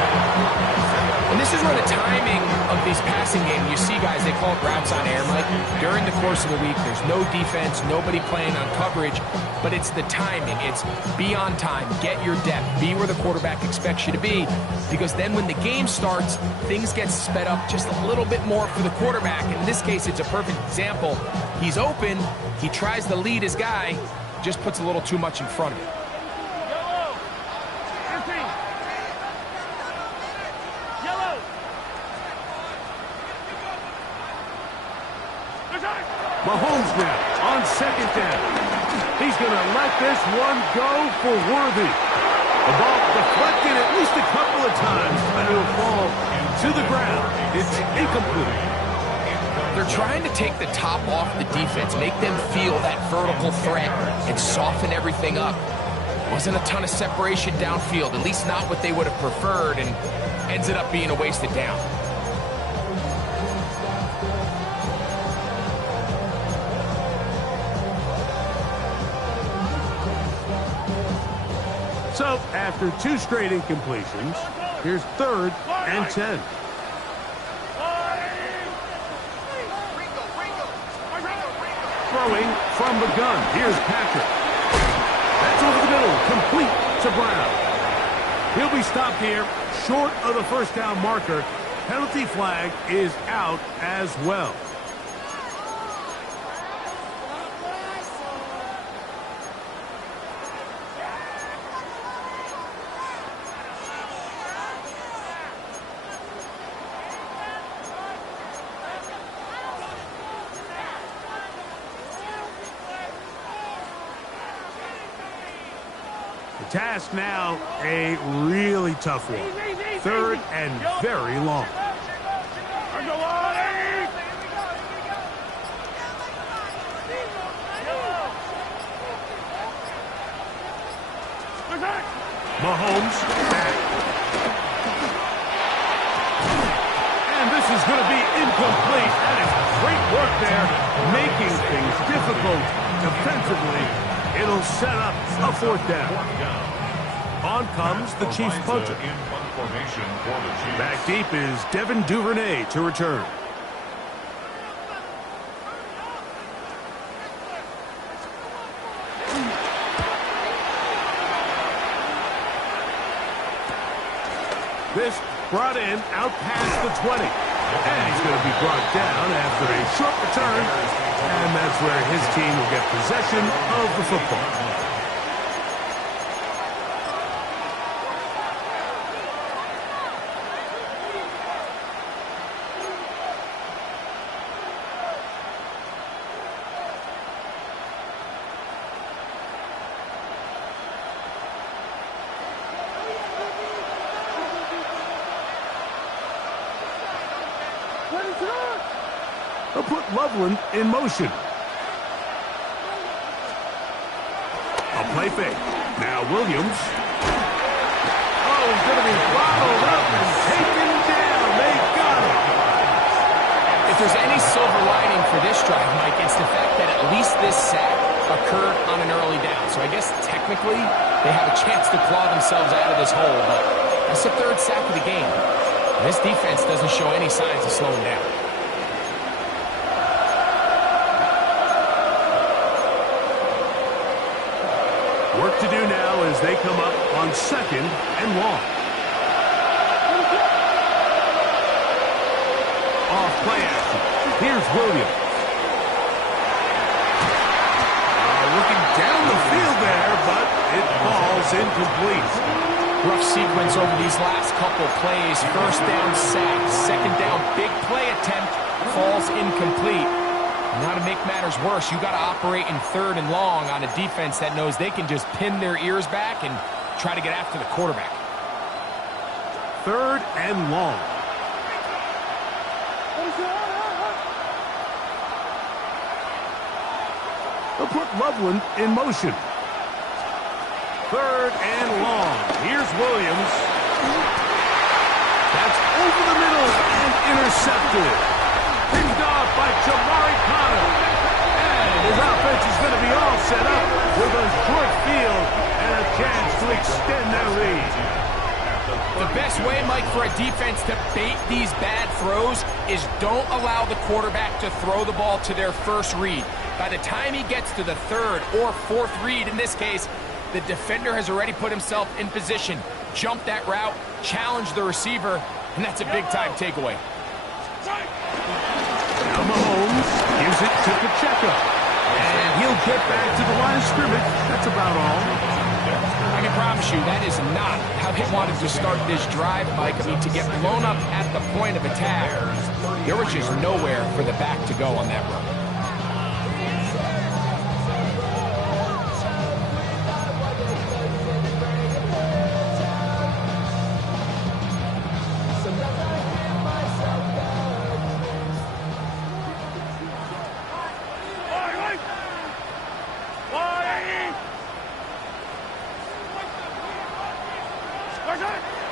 And this is where the timing of these passing games, you see guys, they call it routes on air, Mike. During the course of the week, there's no defense, nobody playing on coverage, but it's the timing. It's be on time, get your depth, be where the quarterback expects you to be, because then when the game starts, things get sped up just a little bit more for the quarterback. And in this case, it's a perfect example. He's open, he tries to lead his guy, just puts a little too much in front of him. Mahomes now on 2nd down. He's going to let this one go for Worthy. The ball deflected at least a couple of times, and it'll fall to the ground. It's incomplete. They're trying to take the top off the defense, make them feel that vertical threat, and soften everything up. Wasn't a ton of separation downfield, at least not what they would have preferred, and ends it up being a wasted down. So, after 2 straight incompletions, here's 3rd and 10. Throwing from the gun. Here's Patrick. That's over the middle. Complete to Brown. He'll be stopped here short of the first down marker. Penalty flag is out as well. The task now, a really tough one. 3rd and very long. Mahomes back. And this is going to be incomplete. That is great work there, making things difficult defensively. It'll set up a 4th down. On comes the Chiefs punter. Back deep is Devin Duvernay to return. This brought in out past the 20. And he's going to be brought down after a short return. And that's where his team will get possession of the football. They'll put Loveland in motion. A play fake. Now Williams. Oh, he's going to be bottled up and taken down. They got him. If there's any silver lining for this drive, Mike, it's the fact that at least this sack occurred on an early down. So I guess technically they have a chance to claw themselves out of this hole, but that's the third sack of the game. And this defense doesn't show any signs of slowing down. Work to do now as they come up on 2nd and long. Off play action. Here's Williams. Looking down the field there, but it falls incomplete. Rough sequence over these last couple plays. First down sack, second down big play attempt, falls incomplete. Now to make matters worse, you got to operate in 3rd and long on a defense that knows they can just pin their ears back and try to get after the quarterback. 3rd and long. They'll put Loveland in motion. 3rd and long. Here's Williams. That's over the middle and intercepted. Picked off by Jamari Connor. And his offense is going to be all set up with a short field and a chance to extend their lead. The best way, Mike, for a defense to bait these bad throws is don't allow the quarterback to throw the ball to their first read. By the time he gets to the 3rd or 4th read, in this case, the defender has already put himself in position, jumped that route, challenged the receiver, and that's a big-time takeaway. Now Mahomes gives it to Pacheco. And he'll get back to the line of scrimmage. That's about all. I can promise you that is not how they wanted to start this drive, Mike. I mean, to get blown up at the point of attack, there was just nowhere for the back to go on that run.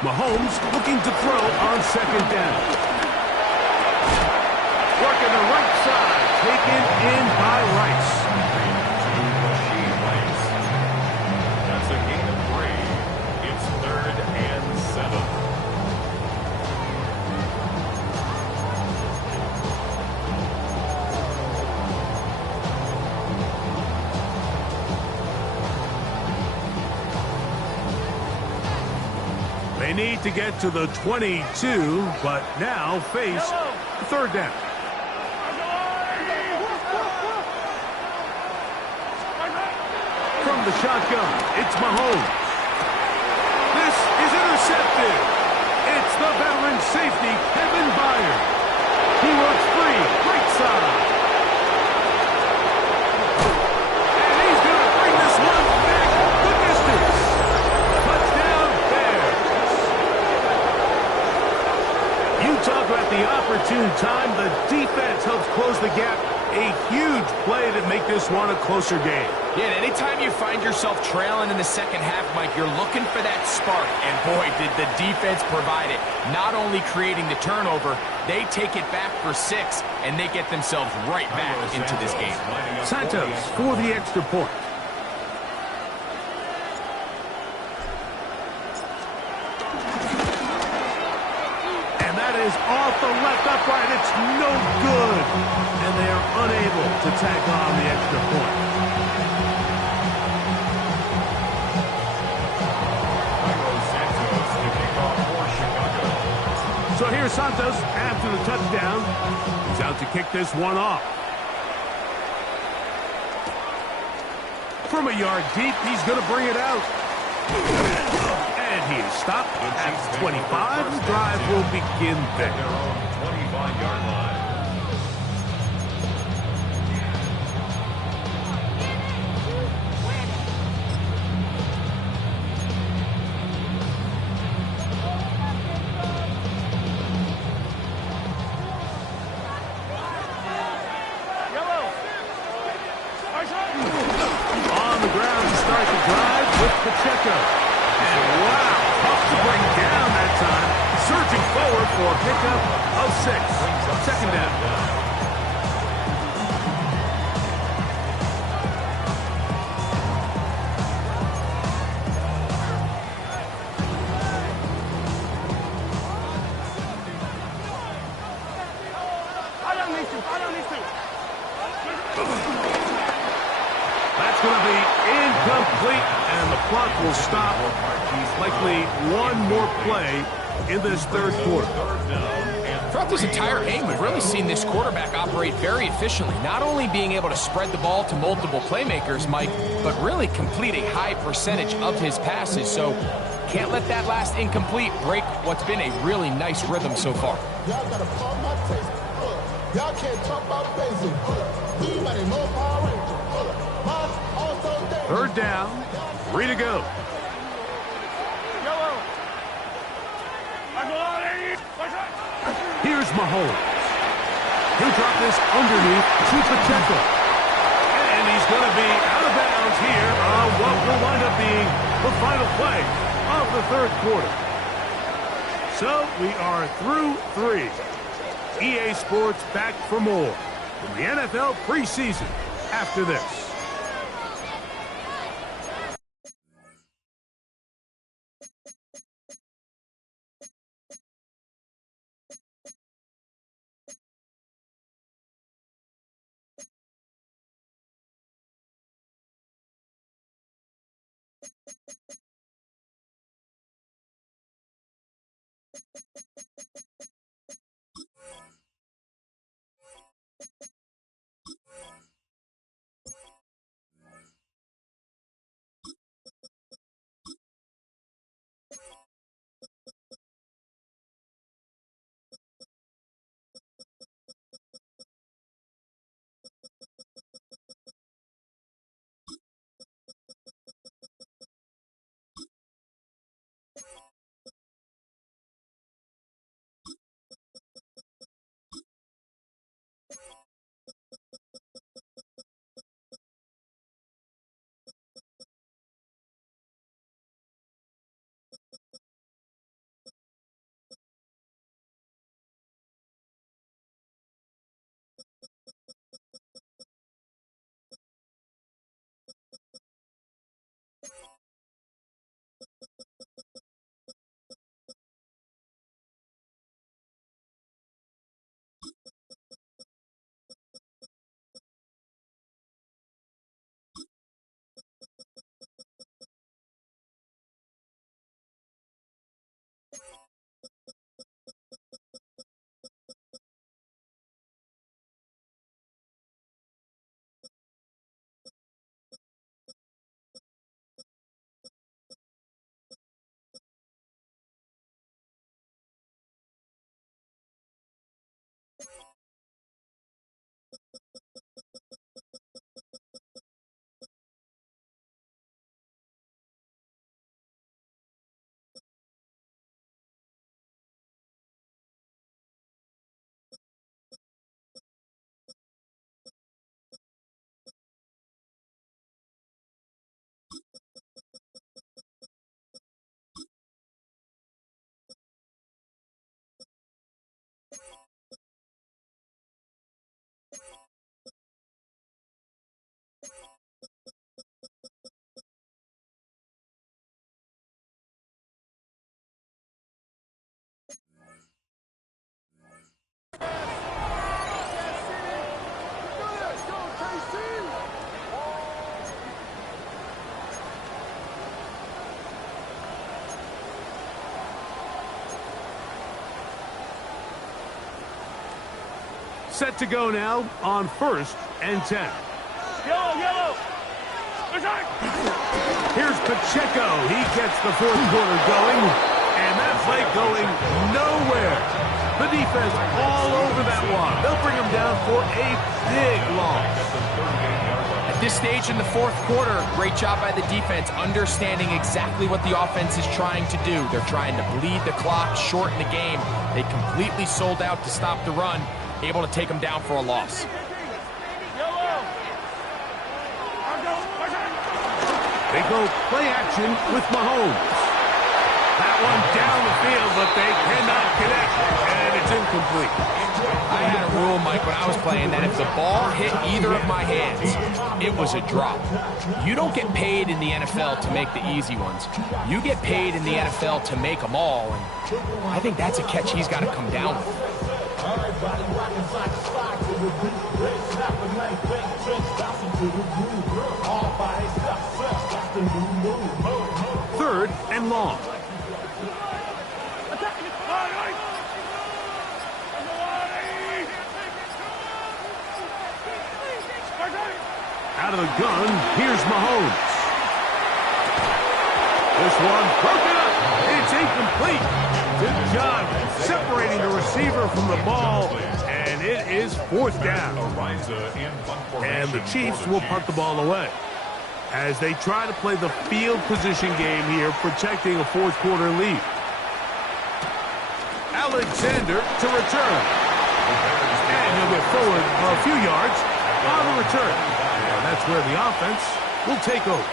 Mahomes looking to throw on 2nd down. Working the right side, taken in by Rice. That's a gain of 3. It's 3rd and 7. They need to get to the 22, but now face 3rd down. From the shotgun, it's Mahomes. This is intercepted. It's the veteran safety, Kevin Byard. He works free, right side. And he's going to bring this one back the distance. Touchdown, Bears. You talk about the opportune time. The defense helps close the gap. A huge play to make this one a closer game. Yeah, and anytime you find yourself trailing in the second half, Mike, you're looking for that spark. And boy, did the defense provide it. Not only creating the turnover, they take it back for 6, and they get themselves right back into this game. Santos for the extra point. And that is off the left upright. It's no good. And they are unable to tack on the extra point. So here's Santos after the touchdown. He's out to kick this one off. From a yard deep, he's going to bring it out. And he is stopped at 25. The drive will begin there. Their own 25-yard line. on the ground to start the drive with Pacheco. And wow, tough to bring down that time. Surging forward for a pickup of 6. Second down. That's going to be incomplete, and the clock will stop. Likely one more play in this third quarter. Throughout this entire game, we've really seen this quarterback operate very efficiently, not only being able to spread the ball to multiple playmakers, Mike, but really complete a high percentage of his passes. So can't let that last incomplete break what's been a really nice rhythm so far. Y'all gotta pump my taste. Y'all can't talk about basic. We mighty more Power Ranger. Third down, 3 to go. Here's Mahomes. He'll drop this underneath to Pacheco. And he's going to be out of bounds here on what will wind up being the final play of the third quarter. So we are through 3. EA Sports back for more from the NFL preseason after this. Set to go now on 1st and 10. Yellow. Here's Pacheco. He gets the fourth quarter going, and that play going nowhere. The defense all over that one. They'll bring him down for a big loss. At this stage in the fourth quarter, great job by the defense, understanding exactly what the offense is trying to do. They're trying to bleed the clock, shorten the game. They completely sold out to stop the run, able to take them down for a loss. go play action with Mahomes. That one down the field, but they cannot connect, and it's incomplete. I had a rule, Mike, when I was playing that if the ball hit either of my hands, it was a drop. You don't get paid in the NFL to make the easy ones. You get paid in the NFL to make them all, and I think that's a catch he's got to come down with. Third and long. Out of the gun, here's Mahomes. This one broken up. It's incomplete. Good job separating the receiver from the ball, and it is fourth down. And the Chiefs will punt the ball away as they try to play the field position game here, protecting a fourth quarter lead. Alexander to return. And he'll go forward a few yards on the return. And that's where the offense will take over.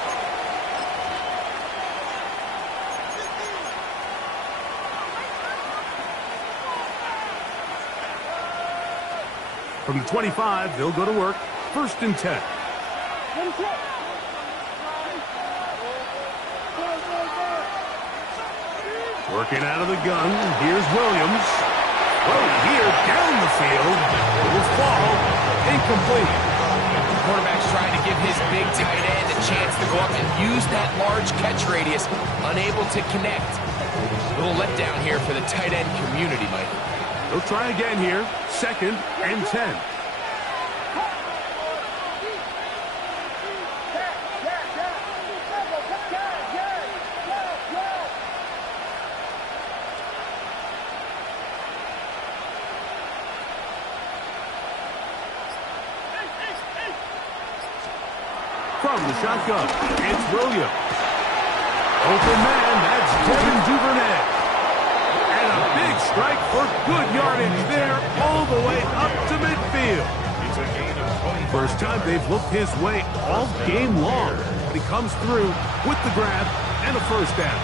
From the 25, they'll go to work. 1st and 10. Working out of the gun, here's Williams. Well, here down the field. It will fall. Incomplete. The quarterback's trying to give his big tight end a chance to go up and use that large catch radius. Unable to connect. A little letdown here for the tight end community, Mike. They'll try again here. 2nd and 10. From the shotgun, it's Williams. Open man, that's Devin Duvernay. And a big strike for good yardage there, all the way up to midfield. First time they've looked his way all game long, but he comes through with the grab and a first down.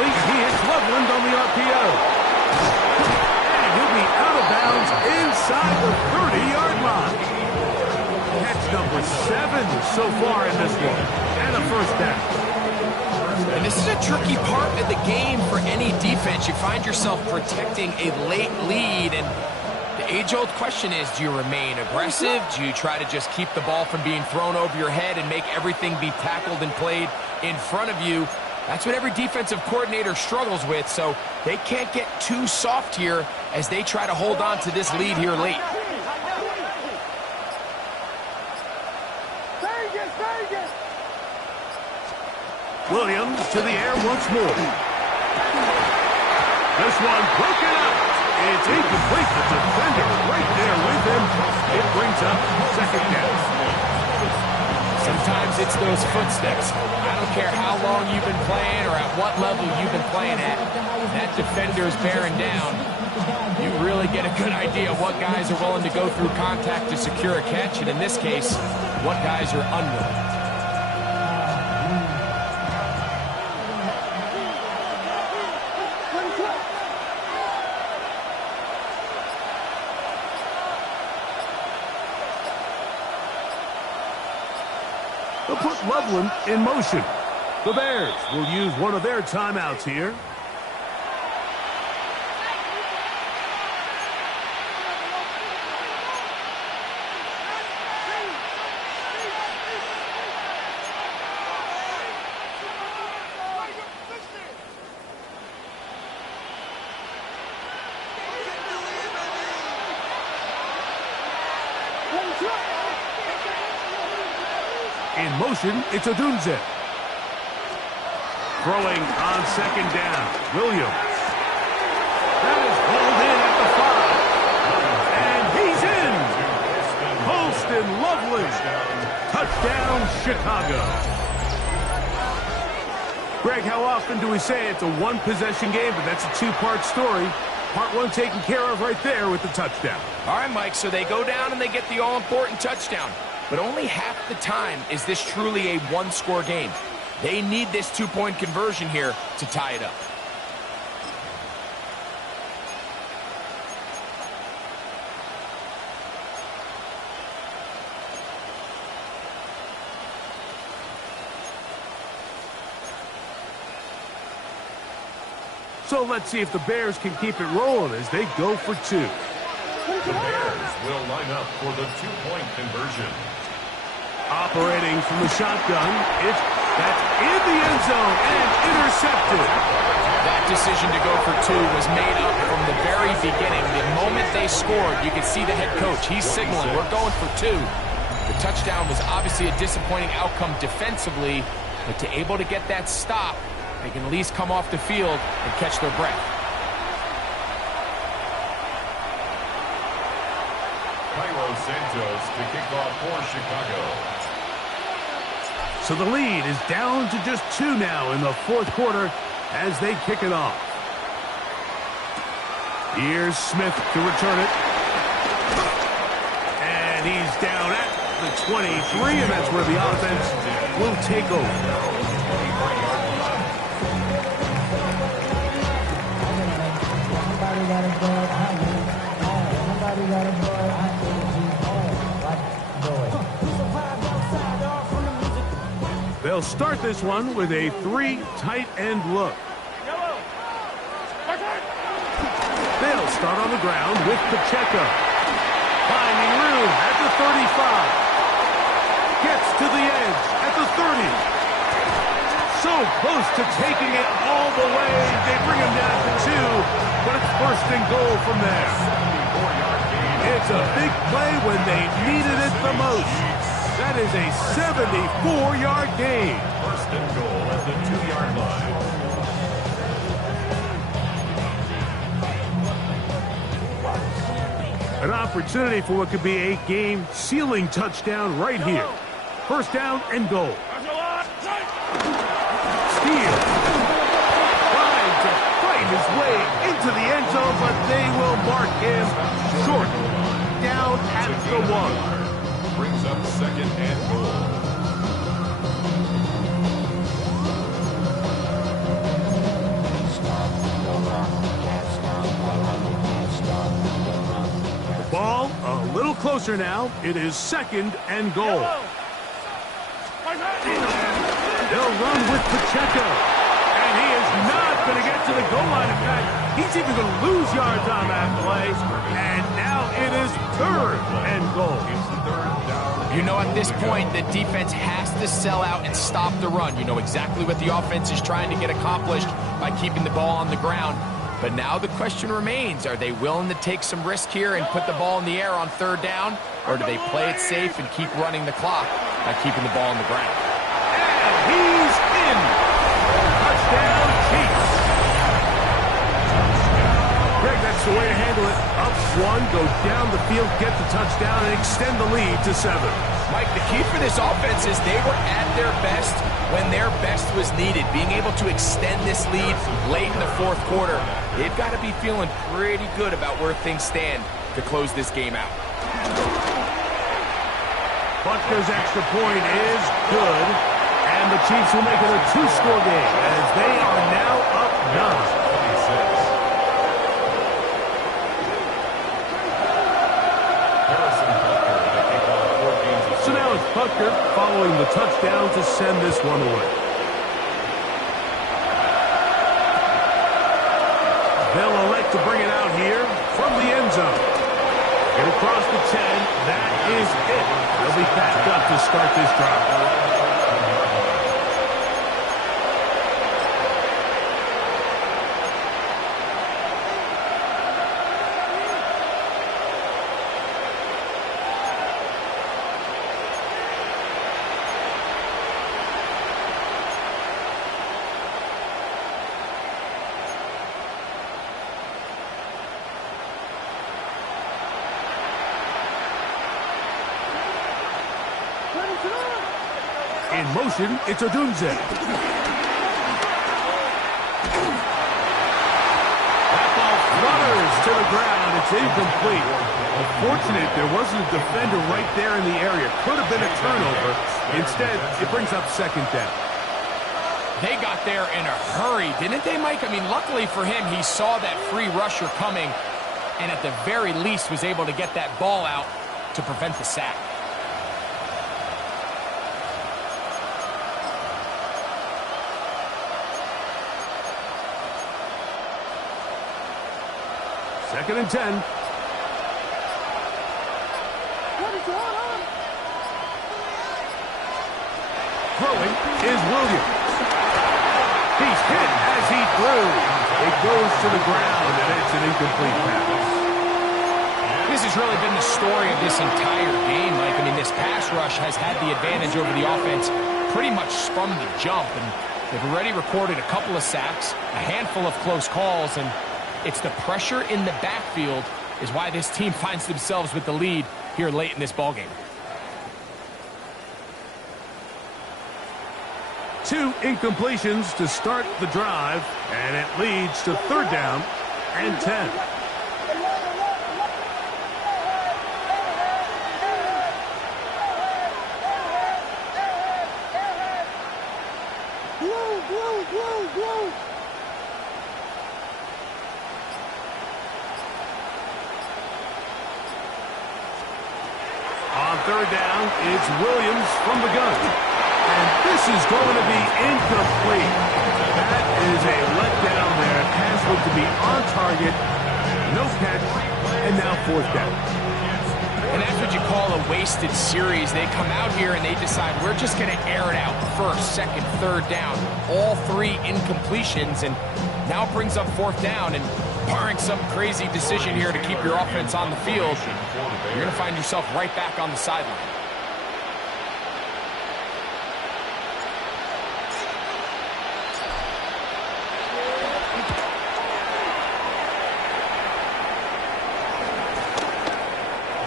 He hits Loveland on the RPO. And he'll be out of bounds inside the 30-yard line. Catch number 7 so far in this one. And a first down. And this is a tricky part of the game for any defense. You find yourself protecting a late lead, and the age-old question is, do you remain aggressive? Do you try to just keep the ball from being thrown over your head and make everything be tackled and played in front of you? That's what every defensive coordinator struggles with, so they can't get too soft here as they try to hold on to this lead here late. Williams to the air once more. This one broken up. It's incomplete. The defender right there with him. It brings up 2nd down. Sometimes it's those footsteps. I don't care how long you've been playing or at what level you've been playing at. That defender's bearing down. You really get a good idea of what guys are willing to go through contact to secure a catch, and in this case, what guys are unwilling. They'll put Loveland in motion. The Bears will use one of their timeouts here. In motion, it's Odunze. Throwing on 2nd down, Williams. That is hauled in at the 5. And he's in. Chicago. Greg, how often do we say it's a one-possession game, but that's a two-part story? Part one taken care of right there with the touchdown. All right, Mike, so they go down and they get the all-important touchdown. But only half the time is this truly a one-score game. They need this two-point conversion here to tie it up. So let's see if the Bears can keep it rolling as they go for two. The Bears will line up for the two-point conversion. Operating from the shotgun, that's in the end zone and intercepted. That decision to go for two was made up from the very beginning. The moment they scored, you could see the head coach. He's signaling, we're going for two. The touchdown was obviously a disappointing outcome defensively, but to able to get that stop, they can at least come off the field and catch their breath. Cairo Santos to kick off for Chicago. So the lead is down to just two now in the fourth quarter as they kick it off. Here's Smith to return it. And he's down at the 23, and that's where the offense will take over. They'll start this one with a three tight end look. They'll start on the ground with Pacheco. Finding room at the 35. Gets to the edge at the 30. So close to taking it all the way. They bring him down to two, but it's first and goal from there. It's a big play when they needed it the most. That is a 74-yard gain. First and goal at the 2-yard line. An opportunity for what could be a game-sealing touchdown right here. First down and goal. Steele trying to fight his way into the end zone, but they will mark him short. Down at the 1. Brings up second and goal. The ball a little closer now. It is second and goal. They'll run with Pacheco. And he is not going to get to the goal line. In fact, he's even going to lose yards on that play. And now it is third and goal. You know, at this point, the defense has to sell out and stop the run. You know exactly what the offense is trying to get accomplished by keeping the ball on the ground. But now the question remains, are they willing to take some risk here and put the ball in the air on third down? Or do they play it safe and keep running the clock by keeping the ball on the ground? And he's in. Touchdown, Chiefs. Greg, that's the way to handle it. Up one, go down the field, get the touchdown, and extend the lead to 7. Mike, the key for this offense is they were at their best when their best was needed. Being able to extend this lead late in the fourth quarter, they've got to be feeling pretty good about where things stand to close this game out. Butker's extra point is good, and the Chiefs will make it a 2-score game as they are now up 9. So now it's Butker following the touchdown to send this one away. They'll elect to bring it out here from the end zone. Get across the 10. That is it. They'll be backed up to start this drive. In motion, it's Odunze. That ball flutters to the ground. It's incomplete. Unfortunate there wasn't a defender right there in the area. Could have been a turnover. Instead, it brings up second down. They got there in a hurry, didn't they, Mike? I mean, luckily for him, he saw that free rusher coming and at the very least was able to get that ball out to prevent the sack. Second and 10. Throwing is Williams. He's hit as he threw. It goes to the ground, and it's an incomplete pass. This has really been the story of this entire game, Mike. I mean, this pass rush has had the advantage over the offense pretty much from the jump, and they've already recorded a couple of sacks, a handful of close calls, and it's the pressure in the backfield is why this team finds themselves with the lead here late in this ballgame. 2 incompletions to start the drive, and it leads to third down and 10. On third down, it's Williams from the gun. And this is going to be incomplete. That is a letdown there. Pass looked to be on target. No catch. And now fourth down. And that's what you call a wasted series. They come out here and they decide we're just going to air it out. First, second, third down. All 3 incompletions. And now it brings up fourth down. And barring some crazy decision here to keep your offense on the field, you're going to find yourself right back on the sideline.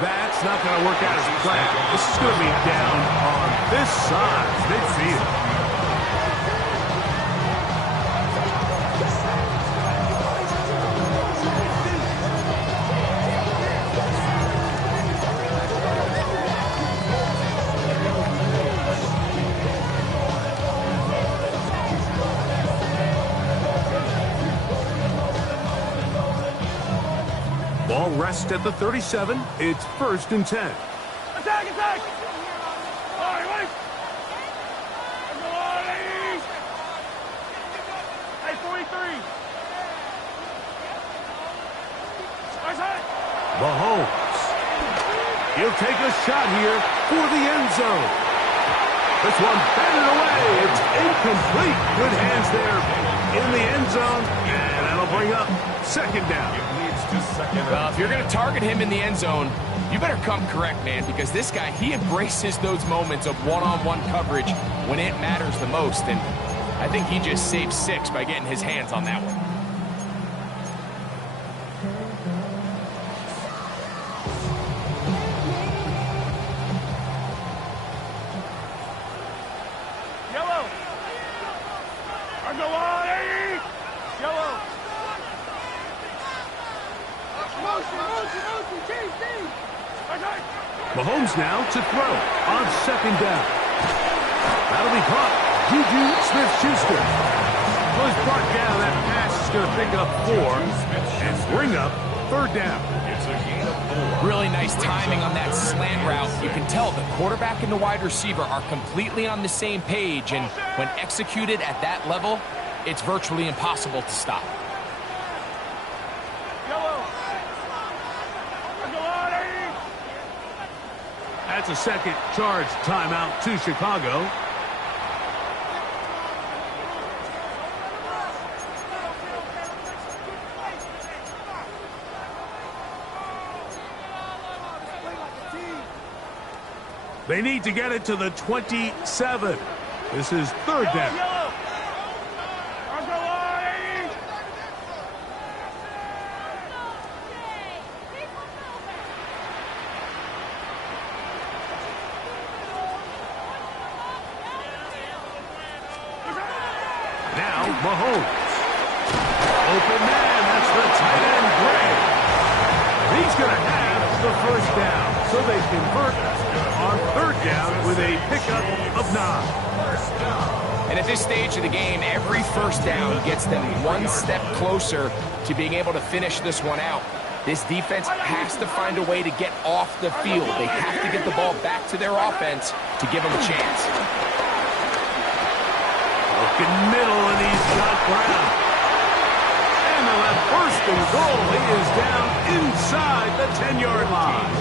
That's not going to work out as planned. This is going to be down on this side, midfield. Ball rests at the 37. It's first and 10. Attack, attack! All right, wait! Hey, 43! Mahomes. He'll take a shot here for the end zone. This one batted away. It's incomplete. Good hands there in the end zone. And that'll bring up second down. Well, if you're going to target him in the end zone, you better come correct, man, because this guy, he embraces those moments of one-on-one coverage when it matters the most, and I think he just saved 6 by getting his hands on that one. Yellow! Underline! Yellow! Mahomes now to throw on second down. That'll be caught. Juju Smith-Schuster. Well, he's brought down. That pass is going to pick up 4 and bring up third down. Really nice timing on that slant route. You can tell the quarterback and the wide receiver are completely on the same page, and when executed at that level, it's virtually impossible to stop. That's a second charge timeout to Chicago. They need to get it to the 27. This is third down. Mahomes. Open man, that's the tight end, Gray. He's going to have the first down, so they convert on third down with a pickup of 9. And at this stage of the game, every first down gets them one step closer to being able to finish this one out. This defense has to find a way to get off the field. They have to get the ball back to their offense to give them a chance. Looking middle, and he's got Brown. And they'll have first and goal. He is down inside the 10-yard line.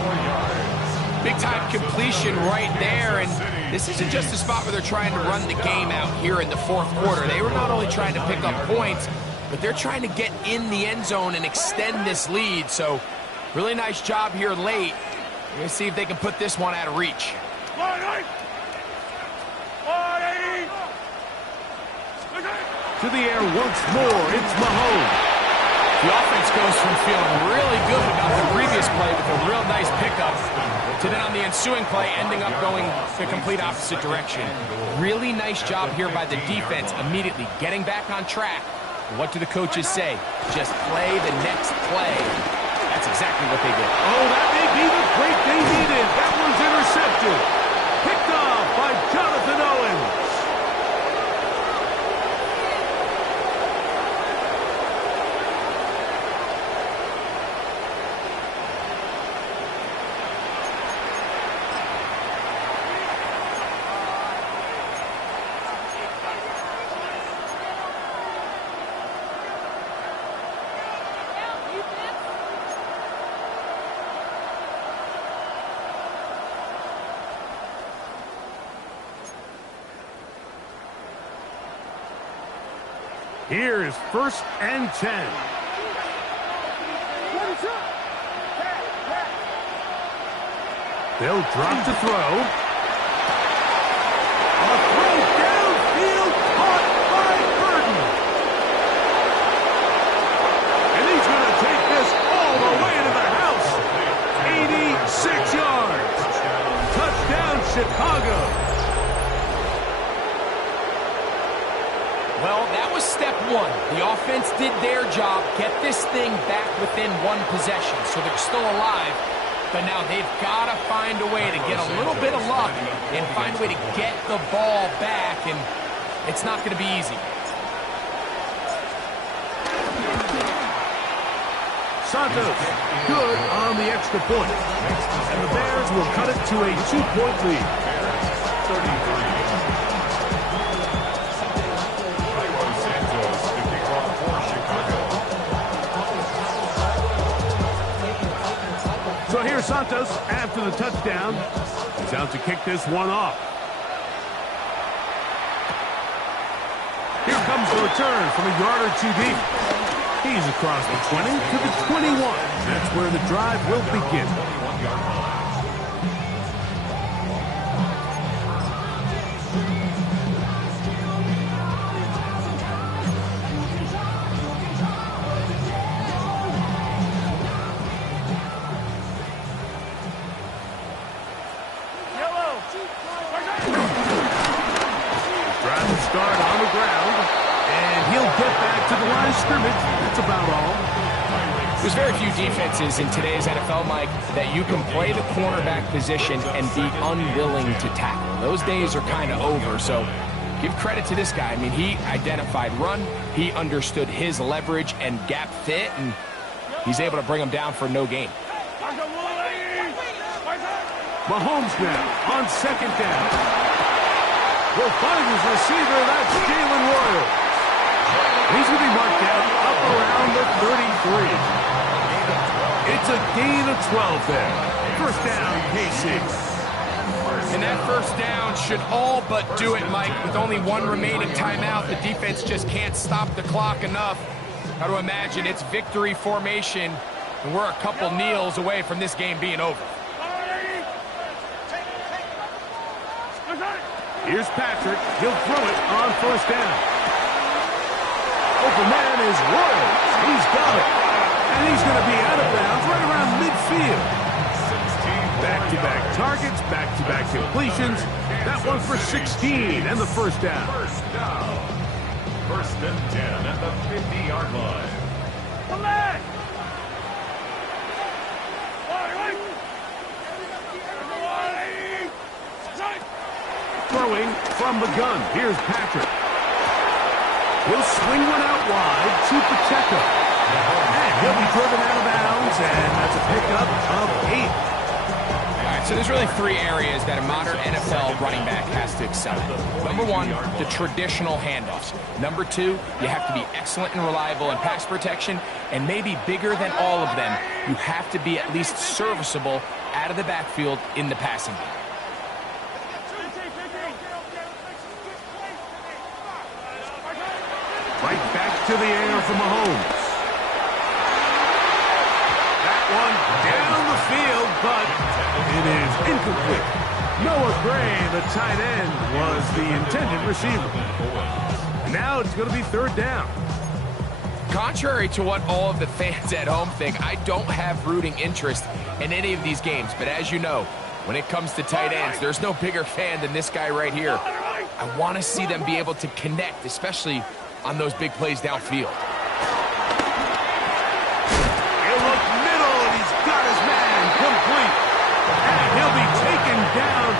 Big-time completion right there, and this isn't just a spot where they're trying to run the game out here in the fourth quarter. They were not only trying to pick up points, but they're trying to get in the end zone and extend this lead. So, really nice job here late. We're going to see if they can put this one out of reach. To the air once more, it's Mahomes. The offense goes from feeling really good about the previous play with a real nice pickup to then on the ensuing play ending up going the complete opposite direction. Really nice job here by the defense, immediately getting back on track. What do the coaches say? Just play the next play. That's exactly what they did. Oh, that may be the break they needed. That one's intercepted. Picked off by Jonathan Owens. Here is first and 10. They'll drop to throw. A throw downfield caught by Burton. And he's going to take this all the way to the house. 86 yards. Touchdown, Chicago. Well, that was step one. The offense did their job, get this thing back within one possession, so they're still alive. But now they've got to find a way to get a little bit of luck and find a way to get the ball back, and it's not going to be easy. Santos, good on the extra point. And the Bears will cut it to a 2-point lead. 33. So here's Santos after the touchdown. He's out to kick this one off. Here comes the return from a yard or two deep. He's across the 20 to the 21. That's where the drive will begin. Start on the ground, and he'll get back to the line of scrimmage. That's about all. There's very few defenses in today's NFL, Mike, that you can play the cornerback position and be unwilling to tackle. Those days are kind of over, so give credit to this guy. I mean, he identified run, he understood his leverage and gap fit, and he's able to bring him down for no gain. Mahomes now on second down. Will find his receiver, that's Jalen Royals. He's going to be marked down up around the 33. It's a gain of 12 there. First down, KC. And that first down should all but do it, Mike. With only one remaining timeout, the defense just can't stop the clock enough. Got to imagine it's victory formation, and we're a couple kneels away from this game being over. Here's Patrick. He'll throw it on first down. Open man is Royals. He's got it. And he's going to be out of bounds right around midfield. Back-to-back targets, back-to-back completions. That one for 16 and the first down. first and 10 at the 50-yard line. Throwing from the gun. Here's Patrick. He'll swing one out wide to Pacheco. And he'll be driven out of bounds, and that's a pickup of 8. All right, so there's really 3 areas that a modern NFL running back has to excel at. Number 1, the traditional handoffs. Number 2, you have to be excellent and reliable in pass protection, and maybe bigger than all of them, you have to be at least serviceable out of the backfield in the passing game. Right back to the air for Mahomes. That one down the field, but it is incomplete. Noah Gray, the tight end, was the intended receiver. Now it's going to be 3rd down. Contrary to what all of the fans at home think, I don't have rooting interest in any of these games. But as you know, when it comes to tight ends, there's no bigger fan than this guy right here. I want to see them be able to connect, especially on those big plays downfield. He'll look middle, and he's got his man complete. And he'll be taken down.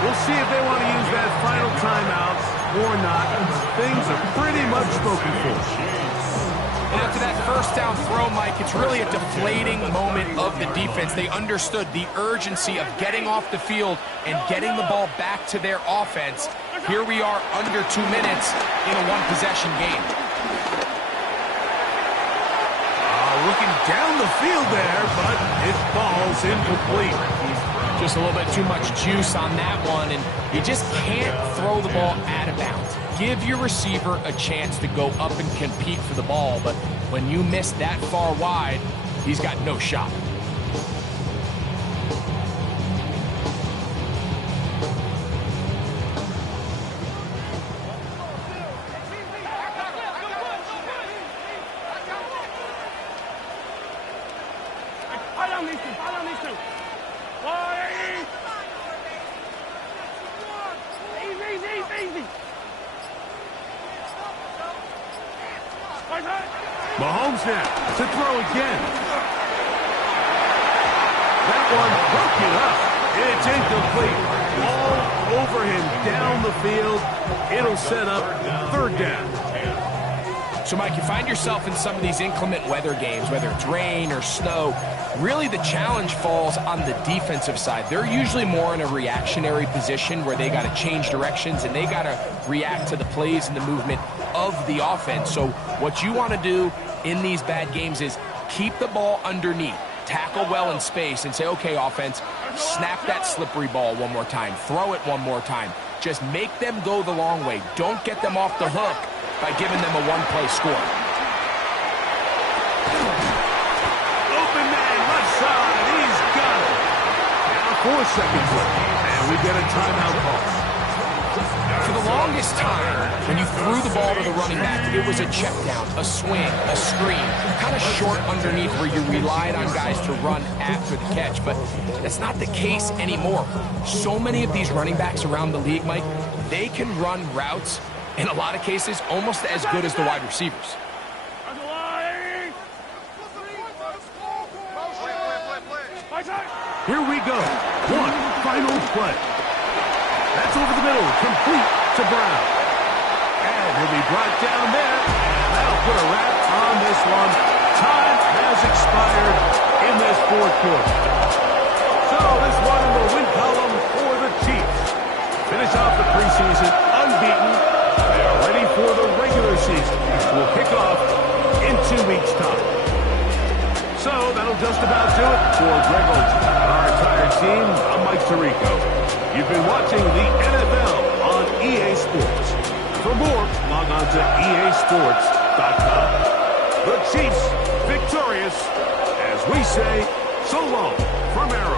We'll see if they want to use that final timeout or not. Things are pretty much spoken for. And after that first down throw, Mike, it's really a deflating moment of the defense. They understood the urgency of getting off the field and getting the ball back to their offense. Here we are under 2 minutes in a one-possession game. Looking down the field there, but it falls incomplete. Just a little bit too much juice on that one, and you just can't throw the ball out of bounds. Give your receiver a chance to go up and compete for the ball, but when you miss that far wide, he's got no shot. Mahomes now to throw again. That one broken up. It's incomplete. All over him down the field. It'll set up 3rd down. So, Mike, you find yourself in some of these inclement weather games, whether it's rain or snow, really the challenge falls on the defensive side. They're usually more in a reactionary position where they got to change directions and they got to react to the plays and the movement of the offense. So what you want to do in these bad games is keep the ball underneath, tackle well in space, and say, okay, offense, snap that slippery ball one more time, throw it one more time. Just make them go the long way. Don't get them off the hook by giving them a one-play score. Open man, left side, he's got it. Now 4 seconds left, and we get a timeout call. For the longest time, when you threw the ball to the running back, it was a check down, a swing, a screen, kind of short underneath where you relied on guys to run after the catch. But that's not the case anymore. So many of these running backs around the league, Mike, they can run routes, in a lot of cases, almost as good as the wide receivers. Here we go. One final play. That's over the middle, complete to Brown. And he'll be brought down there, and that'll put a wrap on this one. Time has expired in this 4th quarter. So this one in the win column for the Chiefs. Finish off the preseason unbeaten. They are ready for the regular season, which will kick off in 2 weeks' time. So that'll just about do it for Greg Olsen. Our entire team, I'm Mike Tirico. You've been watching the NFL on EA Sports. For more, log on to easports.com. The Chiefs victorious, as we say, so long from Arizona.